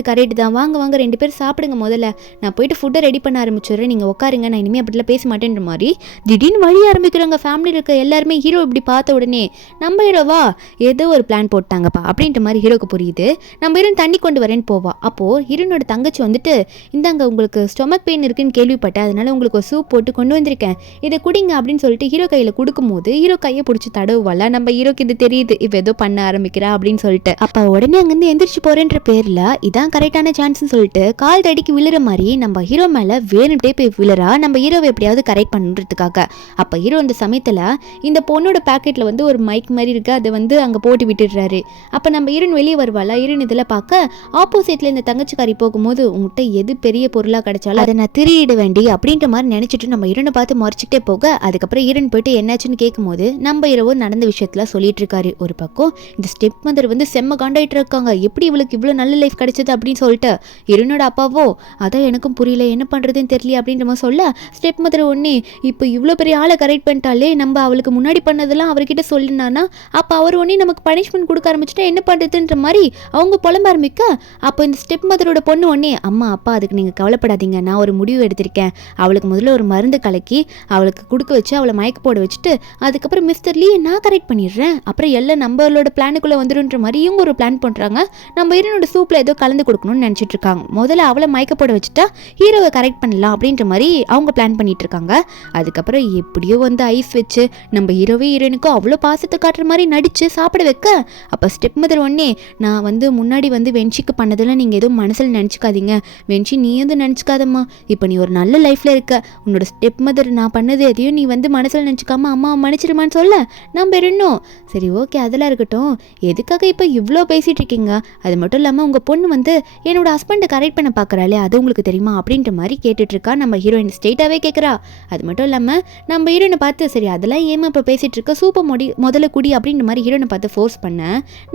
கரெக்ட் தான், வாங்க 2 பேர் சாப்பிடுங்க, முதல்ல நான் போயிட்டு ஃபுட்டை ரெடி பண்ண ஆரம்பிச்சிடுறேன், நீங்கள் உட்காருங்க, நான் இனிமேல் அப்படிலாம் பேச மாட்டேன்ற மாதிரி திடீர்னு வழி ஆரம்பிக்கிறாங்க. ஃபேமிலியில் இருக்க எல்லாருமே ஹீரோ இப்படி பார்த்த உடனே நம்ம ஹீரோவா ஏதோ ஒரு பிளான் போட்டாங்கப்பா அப்படின்ற மாதிரி ஹீரோக்கு புரியுது. நம்ம ஹீரோன் தண்ணி கொண்டு வரேன்னு போவா. அப்போது ஹீரோனோட தங்கச்சி வந்துட்டு, இந்தாங்க உங்களுக்கு ஸ்டொமக் பெயின் இருக்குன்னு கேள்விப்பட்டேன், அதனால உங்களுக்கு ஒரு சூப் போட்டு கொண்டு வந்திருக்கேன், இதை குடிங்க அப்படின்னு சொல்லிட்டு ஹீரோ கையில் கொடுக்கும்போது ஹீரோ கையை பிடிச்சி தடவுவால நம்ம ஹீரோக்கு இது தெரியுது இவ ஏதோ பண்ண ஆரம்பிக்கிறா அப்படின்னு சொல்லிட்டு. அப்போ உடனே அங்கேருந்து எந்திரிச்சு போறேன்ற பேர்ல இதான் கரெக்டான சான்ஸ்னு சொல்லிட்டு கால் தடிக்கு விழுற மாதிரி நம்ம ஹீரோ மேலே வேணும்ட்டே போய் விழுறா, நம்ம ஹீரோவை எப்படியாவது கரெக்ட் பண்ணுறதுக்காக. அப்போ ஹீரோ இந்த சமயத்தில் இந்த பொண்ணோட பேக்கெட்டில் வந்து ஒரு மைக் மாதிரி இருக்குது, அதை வந்து அங்கே போட்டு விட்டுடுறாரு. அப்போ நம்ம ஹீரோன் வெளியே வருவாளா, ஹீரோன் இதில் பார்க்க ஆப்போசிட்டில் இந்த தங்கச்சிக்காரி போகும்போது, உங்கள்கிட்ட எது பெரிய பொருளாக கிடைச்சாலும் அதை நான் திருடிட வேண்டி அப்படின்ற மாதிரி நினச்சிட்டு நம்ம ஹீரோனை பார்த்து முறைச்சிக்கிட்டே போக, அதுக்கப்புறம் ஹீரோன் போயிட்டு என்னாச்சுன்னு கேட்கும்போது நம்ம ஹீரோவும் நடந்த விஷயத்தில் சொல்லிட்டு இருக்காரு. ஒரு பக்கம் இந்த ஸ்டெப் மதர் வந்து செம்ம காண்டாயிட்டு இருக்காங்க, எப்படி இவளுக்கு இவ்வளோ நல்ல லைஃப் கிடைச்சது அப்படின்னு சொல்லிட்டு. ஹீரோனோட அப்பாவோ அதான் எனக்கும் புரியல, என்ன பண்ணுறதுன்னு தெரியல அப்படின்ற மாதிரி சொல்ல, ஸ்டெப் மதர் ஒன்னே இப்போ இவ்வளோ பெரிய ஆளை கரெக்ட் பண்ணிட்டாலே, நம்ம அவளுக்கு முன்னாடி பண்ணதெல்லாம் அவர்கிட்ட சொல்லினானா அப்போ அவர் ஒன்னே நமக்கு பனிஷ்மெண்ட் கொடுக்க ஆரம்பிச்சுட்டா என்ன பண்ணுறதுன்ற மாதிரி அவங்க புலம்ப ஆரம்பிக்க, அப்போ இந்த ஸ்டெப் மதரோட பொண்ணு ஒன்னே, அம்மா அப்பா அதுக்கு நீங்கள் கவலைப்படாதீங்க, நான் ஒரு முடிவு எடுத்திருக்கேன், அவளுக்கு முதல்ல ஒரு மருந்து கலக்கி அவளுக்கு கொடுக்க வச்சு அவளை மயக்க போட வச்சுட்டு அதுக்கப்புறம் மிஸ்டர் லீ நான் கரெக்ட் பண்ணிடுறேன், அப்புறம் எல்லாம் நம்மளோட பிளானுக்குள்ளே வந்துடுன்ற மாதிரி இவங்க ஒரு பிளான் பண்ணுறாங்க. நம்ம ஹீரோனோட சூப்பில் ஏதோ கலந்து கொடுக்கணும்னு நினச்சிட்டு இருக்காங்க. முதல்ல அவளை மயக்க போட வச்சுட்டா ஹீரோவை கரெக்ட் பண்ணலாம் அப்படின்ற மாதிரி அவங்க பிளான் பண்ணிட்டு இருக்காங்க. அதுக்கப்புறம் எப்படியோ வந்து ஐஸ் வச்சு நம்ம ஹீரோவே ஹீரோனுக்கும் அவ்வளோ பாசத்தை காட்டுற மாதிரி நடித்து சாப்பிட வைக்க, அப்போ ஸ்டெப் மதர் ஒன்னே, நான் வந்து முன்னாடி வந்து வென்ஷிக்கு பண்ணதெல்லாம் நீங்கள் எதுவும் மனசில் நினச்சிக்காதீங்க, வென்ஷி நீ வந்து நினச்சிக்காதம்மா, இப்போ நீ ஒரு நல்ல லைஃப்பில் இருக்க, உன்னோட ஸ்டெப் மதர் நான் பண்ணது எதையும் நீ வந்து மனசில் நினச்சிக்காம அம்மா மன்னிச்சிருமான்னு சொல்ல, நம்ம இன்னும் சரி ஓகே அதெல்லாம் இருக்கட்டும், எதுக்காக இப்போ இவ்வளோ பேசிகிட்டு இருக்கீங்க, அது மட்டும் இல்லாமல் உங்கள் பொண்ணு வந்து என்னோட ஹஸ்பண்டை கரெக்ட் பண்ண பார்க்குறாளே அது உங்களுக்கு தெரியுமா அப்படின்ற மாதிரி கேட்டுட்ருக்கா. நம்ம ஹீரோயின் ஸ்ட்ரெயிட்டாகவே கேட்குறா. அது மட்டும் இல்லாமல் நம்ம ஹீரோனை பார்த்து, சரி அதெல்லாம் ஏமா இப்போ பேசிகிட்டு இருக்க, சூப்பர் முதல்ல குடி அப்படின்ற மாதிரி ஹீரோனை பார்த்து ஃபோர்ஸ் பண்ண,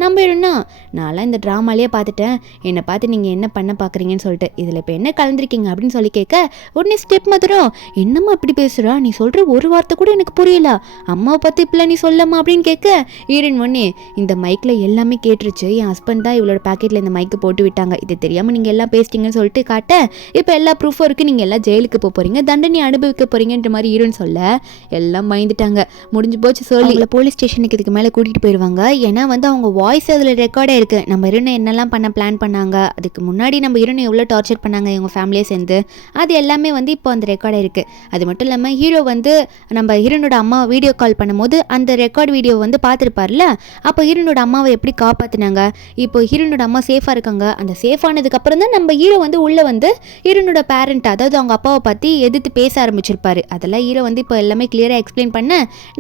நம்ம ஹீரோனா நான்லாம் இந்த ட்ராமாலேயே பார்த்துட்டேன், என்னை பார்த்து நீங்கள் என்ன பண்ண பார்க்குறீங்கன்னு சொல்லிட்டு இதில் இப்போ என்ன கலந்துருக்கீங்க அப்படின்னு சொல்லி கேட்க, உடனே ஸ்டெப் மதரும் என்னம்மா இப்படி பேசுகிறா, நீ சொல்கிற ஒரு வார்த்தை கூட எனக்கு புரியல, அம்மாவை பார்த்து இப்பெல்லாம் நீ சொல்லம்மா அப்படின்னு கேட்க, ஹீரோயின் ஒன்னே இந்த மைக்கில் எல்லாமே கேட்டுருச்சு, என் ஹஸ்பண்ட் தான் இவளோட பேக்கெட்டில் இந்த மைக்கு போட்டு விட்டாங்க, இது தெரியாமல் நீங்கள் எல்லாம் பேசிட்டீங்கன்னு சொல்லிட்டு காட்ட, இப்போ எல்லா ப்ரூஃபும் இருக்குது, நீங்கள் எல்லாம் ஜெயிலுக்கு போக போகிறீங்க, தண்டனை அனுபவிக்க போகிறீங்கன்ற மாதிரி ஹீரோன்னு சொல்ல எல்லாம் பயந்துட்டாங்க. முடிஞ்சு போச்சு சொல்லி போலீஸ் ஸ்டேஷனுக்கு இதுக்கு மேலே கூட்டிகிட்டு போயிடுவாங்க. ஏன்னா வந்து அவங்க வாய்ஸ் அதில் ரெக்கார்டே இருக்குது, நம்ம ஹீரோனை என்னெல்லாம் பண்ண பிளான் பண்ணாங்க, அதுக்கு முன்னாடி நம்ம ஹீரோனை எவ்வளோ டார்ச்சர் பண்ணாங்க இவங்க ஃபேமிலியே சேர்ந்து, அது எல்லாமே வந்து இப்போ அந்த ரெக்கார்டே இருக்குது. அது மட்டும் இல்லாமல் ஹீரோ வந்து நம்ம ஹீரோனோட அம்மா வீடியோ கால் பண்ணும்போது அந்த ரெக்கார்ட் வீடியோ வந்து பார்த்துருப்பார்ல, அப்போ ஹீரோனோட அம்மாவை எப்படி காப்பாற்றினாங்க, இப்போ ஹீரோனோட அம்மா சேஃபாக இருக்காங்க, அந்த சேஃபானதுக்கப்புறம் தான் தான் நம்ம ஹீரோ வந்து உள்ளே வந்து ஹீரோனோட பேரண்ட் அதாவது அவங்க அப்பாவை பற்றி எதிர்த்து பேச ஆரம்பிச்சிருப்பாரு. அதெல்லாம் ஹீரோ வந்து இப்போ எல்லாமே கிளியராக எக்ஸ்பிளைன் பண்ண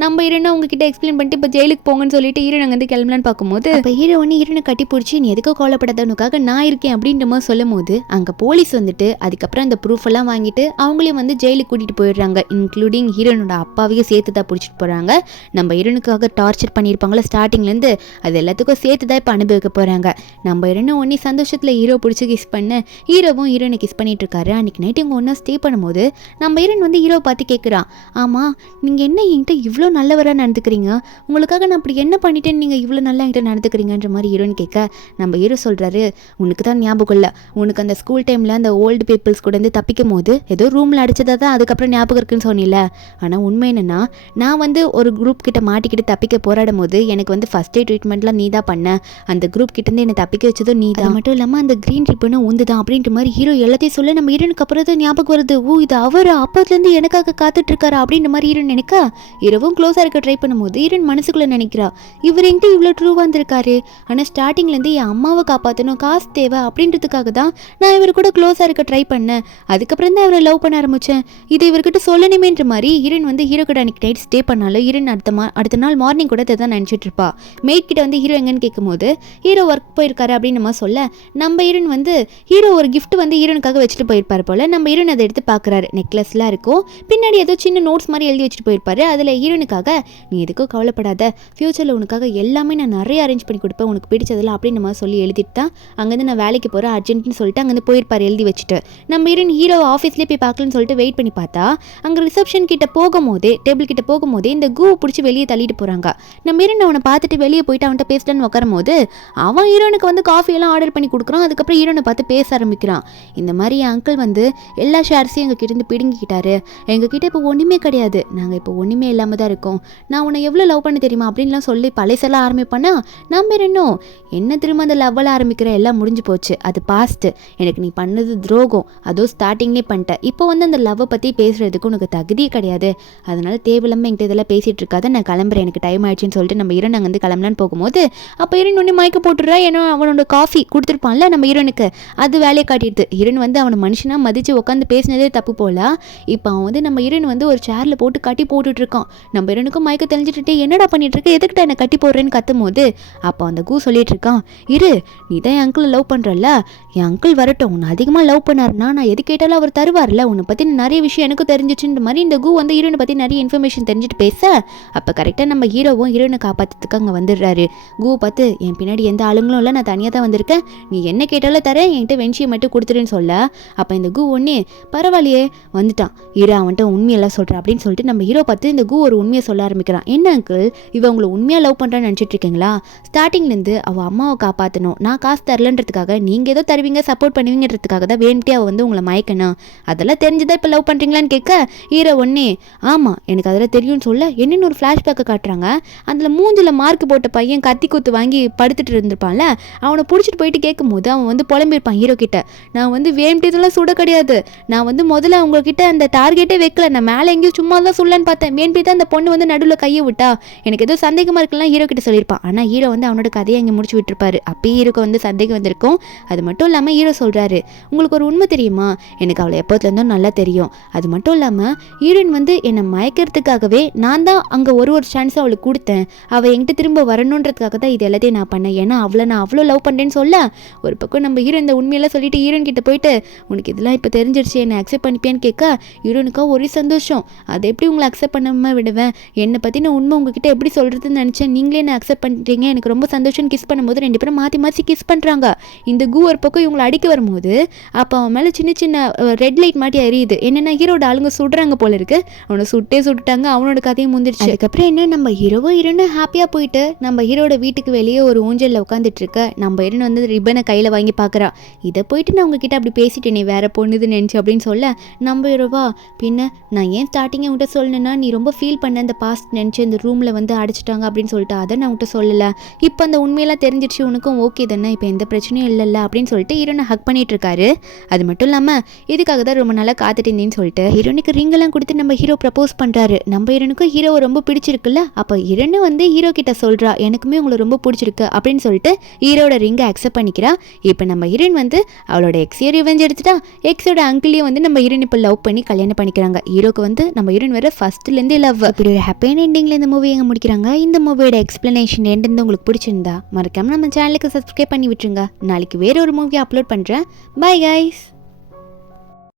நம்ம ஹீரோனை உங்ககிட்ட எக்ஸ்பிளைன் பண்ணிட்டு இப்போ ஜெயிலுக்கு போங்கன்னு சொல்லிட்டு ஹீரோ அங்கே வந்து கிளம்பலான்னு பார்க்கும்போது இப்போ ஹீரோ வந்து ஹீரோனை கட்டி பிடிச்சி நீ எதுக்கோ கவலைப்படாதவனுக்காக நான் இருக்கேன் அப்படின்ற மாதிரி சொல்லும் போது அங்கே போலீஸ் வந்துட்டு அதுக்கப்புறம் அந்த ப்ரூஃப் எல்லாம் வாங்கிட்டு அவங்களையும் வந்து ஜெயிலுக்கு கூட்டிட்டு போயிடுறாங்க. இன்க்ளூடிங் ஹீரோனோட அப்பாவையும் சேர்த்து தான் பிடிச்சிட்டு போகிறாங்க. நம்ம ஹீரோனுக்காக டார்ச்சர் பண்ணியிருப்பாங்களா ஸ்டார்டிங்லேருந்து அது எல்லாத்துக்கும் சேர்த்து தான் இப்போ அனுபவிக்க போகிறாங்க. நம்ம ஹீரோனை ஒன்னி சந்தோஷத்தில் ஹீரோ பிடிச்சி கிஸ் பண்ண ஹீரோவும் ஹீரோனை கிஸ் பண்ணிட்டு இருக்காரு. அன்றைக்கி நைட்டு இவங்க ஒன்றா ஸ்டே பண்ணும்போது நம்ம ஹீரோன் வந்து ஹீரோ பார்த்து கேட்குறான், ஆமாம் நீங்கள் என்ன என்கிட்ட இவ்வளோ நல்லவராக நடந்துக்கிறீங்க, உங்களுக்காக நான் அப்படி என்ன பண்ணிட்டேன்னு நீங்கள் இவ்வளோ நல்லா என்கிட்ட நடந்துக்கிறீங்கன்ற மாதிரி ஹீரோன்னு கேட்க நம்ம ஹீரோ சொல்கிறாரு, உனக்கு தான் ஞாபகம் இல்லை, உனக்கு அந்த ஸ்கூல் டைமில் அந்த ஓல்டு பீப்புள்ஸ் கூட வந்து தப்பிக்கும் போது ஏதோ ரூமில் அடிச்சதா தான் அதுக்கப்புறம் ஞாபகம் இருக்குன்னு சொன்னில. ஆனால் உண்மை என்னென்னா நான் வந்து ஒரு குரூப் கிட்ட மாட்டிக்கிட்டு தப்பிக்க போராடும் போது எனக்கு வந்து ஃபஸ்ட் எய்ட் ட்ரீட்மெண்ட்லாம் நீ தான் பண்ண, அந்த குரூப் கிட்டேருந்து என்னை தப்பிக்க வச்சதும் நீ தான், மட்டும் இல்லாமல் அந்த க்ரீன் ரிப்பனும் உந்து தான் அப்படின்ற மாதிரி ஹீரோ எல்லாத்தையும் சொல்ல நம்ம ஹீரோனுக்கு அப்புறம் தான் ஞாபகம் வருது, ஓ இது அவர் அப்போதுலேருந்து எனக்காக காத்துட்டு இருக்காரு அப்படின்ற மாதிரி ஹீரோன் நினைக்க ஹீரோவும் க்ளோஸாக இருக்க ட்ரை பண்ணும்போது ஹீரோன் மனசுக்குள்ளே நினைக்கிறா, இவர் என்கிட்ட இவ்வளோ ட்ரூவாக இருந்திருக்காரு, ஆனால் ஸ்டார்டிங்லேருந்து என் அம்மாவை காப்பாற்றணும் காசு தேவை அப்படின்றதுக்காக தான் நான் இவர் கூட க்ளோஸாக இருக்க ட்ரை பண்ணேன், அதுக்கப்புறம் தான் இவரை லவ் பண்ண ஆரம்பித்தேன், இதை இவர்கிட்ட சொல்லணுமேன்ற மாதிரி ஹீரோன் வந்து ஹீரோ கூட அன்றைக்கி நைட் ஸ்டே பண்ணாலும் ஹீரோன் அடுத்த நாள் மார்னிங் கூட தான் நினச்சிட்டு இருப்பா. மேட் கிட்ட வந்து ஹீரோ எங்கன்னு கேட்கும்போது ஹீரோ ஒர்க் போயிருக்காரு அப்படின்னு நம்ம சொல்ல நம்ம ஹீரோன் வந்து ஹீரோ ஒரு கிஃப்ட் வந்து ஹீரோனுக்காக வச்சுட்டு போயிருப்பாரு போல. நம்ம ஹீரோன் அதை எடுத்து பார்க்குறாரு, நெக்லஸ்லாம் இருக்கும், பின்னாடி ஏதோ சின்ன நோட்ஸ் மாதிரி எழுதி வச்சுட்டு போயிருப்பாரு. அதில் ஹீரோனுக்காக நீ எதுக்கும் கவலைப்படாத, ஃப்யூச்சரில் உனக்காக எல்லாமே நான் நிறைய அரேஞ்ச் பண்ணி கொடுப்பேன், உனக்கு பிடிச்சதெல்லாம் அப்படின்னு நம்ம சொல்லி எழுதிட்டு தான் அங்கேருந்து நான் வேலைக்கு போகிறேன் அர்ஜென்ட்னு சொல்லிட்டு அங்கேருந்து போயிருப்பாரு எழுதி வச்சுட்டு. நம்ம ஹீரோன் ஹீரோ ஆஃபீஸ்லேயே போய் பார்க்கலன்னு சொல்லிட்டு வெயிட் பண்ணி பார்த்தா அங்கே ரிசப்ஷன் கிட்ட போகும்போதே டேபிள் கிட்ட போகும்போதே இந்த கூ பிடிச்சி வெளியே தள்ளிட்டு போகிறாங்க. நம்ம ஹீரோன் அவனை பார்த்துட்டு வெளியே போயிட்டு அவன்கிட்ட பேசலான்னு உட்காரும் போது அவன் ஹீரோனுக்கு வந்து காஃபி எல்லாம் ஆர்டர் பண்ணி கொடுக்குறான். அதுக்கப்புறம் ஹீரோனை பார்த்து பேச ஆரம்பிக்கிறான், இந்த மாதிரி என் அங்கிள் வந்து எல்லா ஷேர்ஸையும் எங்ககிட்ட இருந்து பிடுங்கிக்கிட்டாரு, எங்ககிட்ட இப்போ ஒன்றுமே கிடையாது, நாங்கள் இப்போ ஒன்றுமே இல்லாமல் தான் இருக்கோம், நான் உன்னை எவ்வளோ லவ் பண்ண தெரியுமா அப்படின்லாம் சொல்லி பழைசெல்லாம் ஆரம்பிப்பானா நம்ம இன்னும் என்ன திரும்ப அந்த லவ்வெல்லாம் ஆரம்பிக்கிற எல்லாம் முடிஞ்சு போச்சு, அது பாஸ்ட்டு, எனக்கு நீ பண்ணது துரோகம், அதுவும் ஸ்டார்டிங்லேயே பண்ணிட்டேன், இப்போ வந்து அந்த லவ்வை பற்றி பேசுகிறதுக்கு உனக்கு தகுதியே கிடையாது, அதனால தேவையில்லாமல் என்கிட்ட இதெல்லாம் பேசிகிட்டு இருக்காத, நான் கிளம்புறேன் எனக்கு டைம் ஆயிடுச்சுன்னு சொல்லிட்டு நம்ம ஹீரோன் அங்கே வந்து கிளம்பலான்னு போகும்போது அப்போ ஹீரோன் ஒன்று மயக்க போட்டுடுறா. ஏன்னா அவனோட காஃபி கொடுத்துருப்பான்ல நம்ம ஹீரோனுக்கு, அது வேலையை காட்டிடுது. ஹீரோன் வந்து அவனை மனுஷனாக மதித்து உட்காந்து பேசினதே தப்பு போல, இப்போ அவன் வந்து நம்ம ஹீரோன் வந்து ஒரு சேரில் போட்டு கட்டி போட்டுட்டு இருக்கான். நம்ம ஹீரோனுக்கும் மயக்க தெளிஞ்சிட்டு என்னடா பண்ணிட்டு இருக்க, எதுக்கிட்ட என்னை கட்டி போடுறேன்னு கத்தும் போது அப்போ அந்த கூ சொல்லிட்டு இருக்கான், இரு நீ தான் என் அங்கிள் லவ் பண்ணுறல்ல, என் அங்கிள் வரட்டும், உன்னை அதிகமாக லவ் பண்ணாருன்னா நான் எது கேட்டாலும் அவர் தருவார்ல, உன்னை பற்றி நிறைய விஷயம் எனக்கும் தெரிஞ்சிச்சுன்ற மாதிரி இந்த கூ வந்து ஹீரோனை பற்றி நிறைய இன்ஃபர்மேஷன் தெரிஞ்சுட்டு பேச அப்போ கரெக்டாக நம்ம ஹீரோவும் ஹீரோனை காப்பாற்றுறதுக்கு அங்கே வந்துடுறாரு. கூ பார்த்து என் பின்னாடி எந்த ஆளுங்களும் இல்லை, நான் தனியாக தான் வந்திருக்கேன், நீ என்ன கேட்டாலும் தரேன், என்கிட்ட வெஞ்சியை மட்டும் கொடுத்துருன்னு சொல்ல அப்போ இந்த கூ ஒன்னே பரவாயில்லையே வந்துட்டான், ஹீரோ அவன்கிட்ட உண்மையெல்லாம் சொல்கிறேன் அப்படின்னு சொல்லிட்டு நம்ம ஹீரோ பார்த்து இந்த கூ ஒரு உண்மையை சொல்ல ஆரம்பிக்கிறான். என்ன அங்கிள் இவ உங்களை உண்மையாக லவ் பண்ணுறான்னு நினச்சிட்டு இருக்கீங்களா, ஸ்டார்டிங்லேருந்து அவள் அம்மாவை காப்பாற்றணும், நான் காசு தரலன்றதுக்காக நீங்கள் ஏதோ தருவீங்க சப்போர்ட் பண்ணுவீங்கிறதுக்காக தான் வேணுட்டே அவள் வந்து உங்களை மயக்கணும், அதெல்லாம் தெரிஞ்சுதான் இப்போ லவ் பண்ணுறீங்களான்னு கேட்க ஹீரோ ஒன்னே ஆமாம் எனக்கு அதெல்லாம் தெரியும்னு சொல்ல என்னென்னு ஒரு ஃப்ளாஷ்பேக்கை காட்டுறாங்க. அதில் மூஞ்சில் மார்க் போட்ட பையன் கத்தி குத்து வாங்கி படுத்துட்டு இருந்திருப்பான்ல, அவனை பிடிச்சிட்டு போயிட்டு கேட்கும்போது அவன் வந்து புலம்பிருப்பான் ஹீரோ கிட்ட, நான் வந்து வேணுட்டதெல்லாம் சுட கிடையாது, நான் வந்து முதல்ல உங்ககிட்ட அந்த டார்கெட்டே வைக்கல, நான் மேலே எங்கேயும் சும்மா தான் சொல்லன்னு பார்த்தேன், வேணுட்டு தான் அந்த பொண்ணு வந்து நடுவில் கையை விட்டா, எனக்கு ஏதோ சந்தேகமாக இருக்கலாம் ஹீரோ கிட்ட சொல்லியிருப்பான். ஆனால் ஹீரோ வந்து அவனோட கதையை அங்கே முடிச்சு விட்டுருப்பாரு. அப்பயே ஹீரோக்கு வந்து சந்தேகம் வந்திருக்கும். அது மட்டும் இல்லாமல் ஹீரோ சொல்கிறாரு, உங்களுக்கு ஒரு உண்மை தெரியுமா, எனக்கு அவளை எப்போதுலேருந்தும் நல்லா தெரியும், அது மட்டும் இல்லாமல் ஹீரோயின் வந்து என்னை மயக்கிறதுக்காகவே நான் தான் அங்கே ஒரு சான்ஸை அவளுக்கு கொடுத்தேன், அவள் என்கிட்ட திரும்ப வரணுன்றதுக்காக தான் இது எல்லாத்தையும் நான் பண்ணேன், ஏன்னா அவளை நான் அவ்வளோ லவ் பண்ணுறேன்னு சொல்ல ஒரு பக்கம் நம்ம ஹீரோ இந்த உண்மையெல்லாம் சொல்லிட்டு ஹீரோயின் கிட்ட போயிட்டு உனக்கு இதெல்லாம் இப்போ தெரிஞ்சிருச்சு என்னை அக்செப்ட் பண்ணிப்பேன்னு கேட்க ஹீரோனுக்கா ஒரே சந்தோஷம், அதை எப்படி உங்களை அக்செப்ட் பண்ணாமல் விடுவேன், என்னை பற்றி நான் உண்மை உங்ககிட்ட எப்படி சொல்கிறதுன்னு நினச்சேன், நீங்களே என்ன அக்செப்ட் பண்ணிட்டீங்க, எனக்கு ரொம்ப சந்தோஷம் கிஸ் பண்ணும்போது ரெண்டு பேரும் மாற்றி மாற்றி கிஸ் பண்ணுறாங்க. இந்த கூ ஒரு பக்கம் இவங்களை அடிக்க வரும்போது அப்போ அவன் மேலே சின்ன சின்ன ரெட் லைட் மாட்டி எரியுது, என்னென்னா ஹீரோட ஆளுங்க சுடுறாங்க போல இருக்கு, அவனை சுட்டுட்டாங்க, அவனோட கதையும் முந்திருச்சு. அதுக்கப்புறம் என்ன நம்ம ஹீரோவும் ஹீரோன்னு ஹாப்பியாக போயிட்டு நம்ம ஹீரோட வீட்டுக்கு வெளியே ஒரு ஊஞ்சலில் உட்காந்துட்டு இருக்க நம்ம ஹீரோன் வந்து ரிப்பனை கையில் வாங்கி பார்க்குறான். இதை போயிட்டு நான் உங்ககிட்ட அப்படி பேசிட்டேனே வேற பொண்ணுதுன்னு நினச்சி அப்படின்னு சொல்ல நம்ம ஹீரோவா பின்ன நான் ஏன் ஸ்டார்டிங்கே உங்கள்கிட்ட சொல்லணுன்னா நீ ரொம்ப ஃபீல் பண்ண அந்த பாஸ்ட் நினச்சி இந்த ரூமில் வந்து அடிச்சிட்டாங்க அப்படின்னு சொல்லிட்டு அதை நான் உங்கள்கிட்ட சொல்லலை, இப்போ அந்த உண்மையெல்லாம் தெரிஞ்சிடுச்சு உனக்கும் ஓகே தானே, இப்போ எந்த பிரச்சனையும் இல்லைல்ல அப்படின்னு சொல்லிட்டு ஹீரோனை ஹக் பண்ணிட்டு இருக்காரு. அது மட்டும் இல்லாமல் இதுக்காக தான் ரொம்ப நாளாக காத்துட்டு இருந்தேன்னு சொல்லிட்டு ஹீரோனுக்கு ரிங்கெல்லாம் கொடுத்து நம்ம ஹீரோ ப்ரப்போஸ் பண்ணுறாரு. நம்ம ஹீரோனுக்கும் ஹீரோவை ரொம்ப பிடிச்சிருக்குல்ல, அப்போ ஹீரோனு வந்து ஹீரோ கிட்ட சொல்கிறா எனக்குமே உங்களை ரொம்ப பிடிச்சிருக்கு அப்படின்னு சொல்லிட்டு ஹீரோட ரிங்கை அக்செப்ட் பண்ணிக்கிறா. இப்போ நம்ம ஹீரோயின் வந்து அவளோட எக்ஸையும் ரிவெஞ்ச் எடுத்துட்டா. எக்ஸோட அங்கிளையும் வந்து நம்ம ஹீரோயின் இப்போ லவ் பண்ணி கல்யாணம் பண்ணிக்கிறாங்க. ஹீரோக்கு வந்து நம்ம ஹீரோயின் வேற ஃபர்ஸ்ட்லேருந்து லவ். இப்படி ஒரு ஹாப்பியான எண்டிங்கில் இந்த மூவி எங்க முடிக்கிறாங்க. இந்த மூவியோட எக்ஸ்பிளனேஷன் எண்ட் உங்களுக்கு பிடிச்சிருந்தா மறக்காம நம்ம சேனலுக்கு சப்ஸ்கிரைப் பண்ணி விட்டுருங்க. நாளைக்கு வேற ஒரு மூவி அப்லோட் பண்ணுறேன். Bye guys.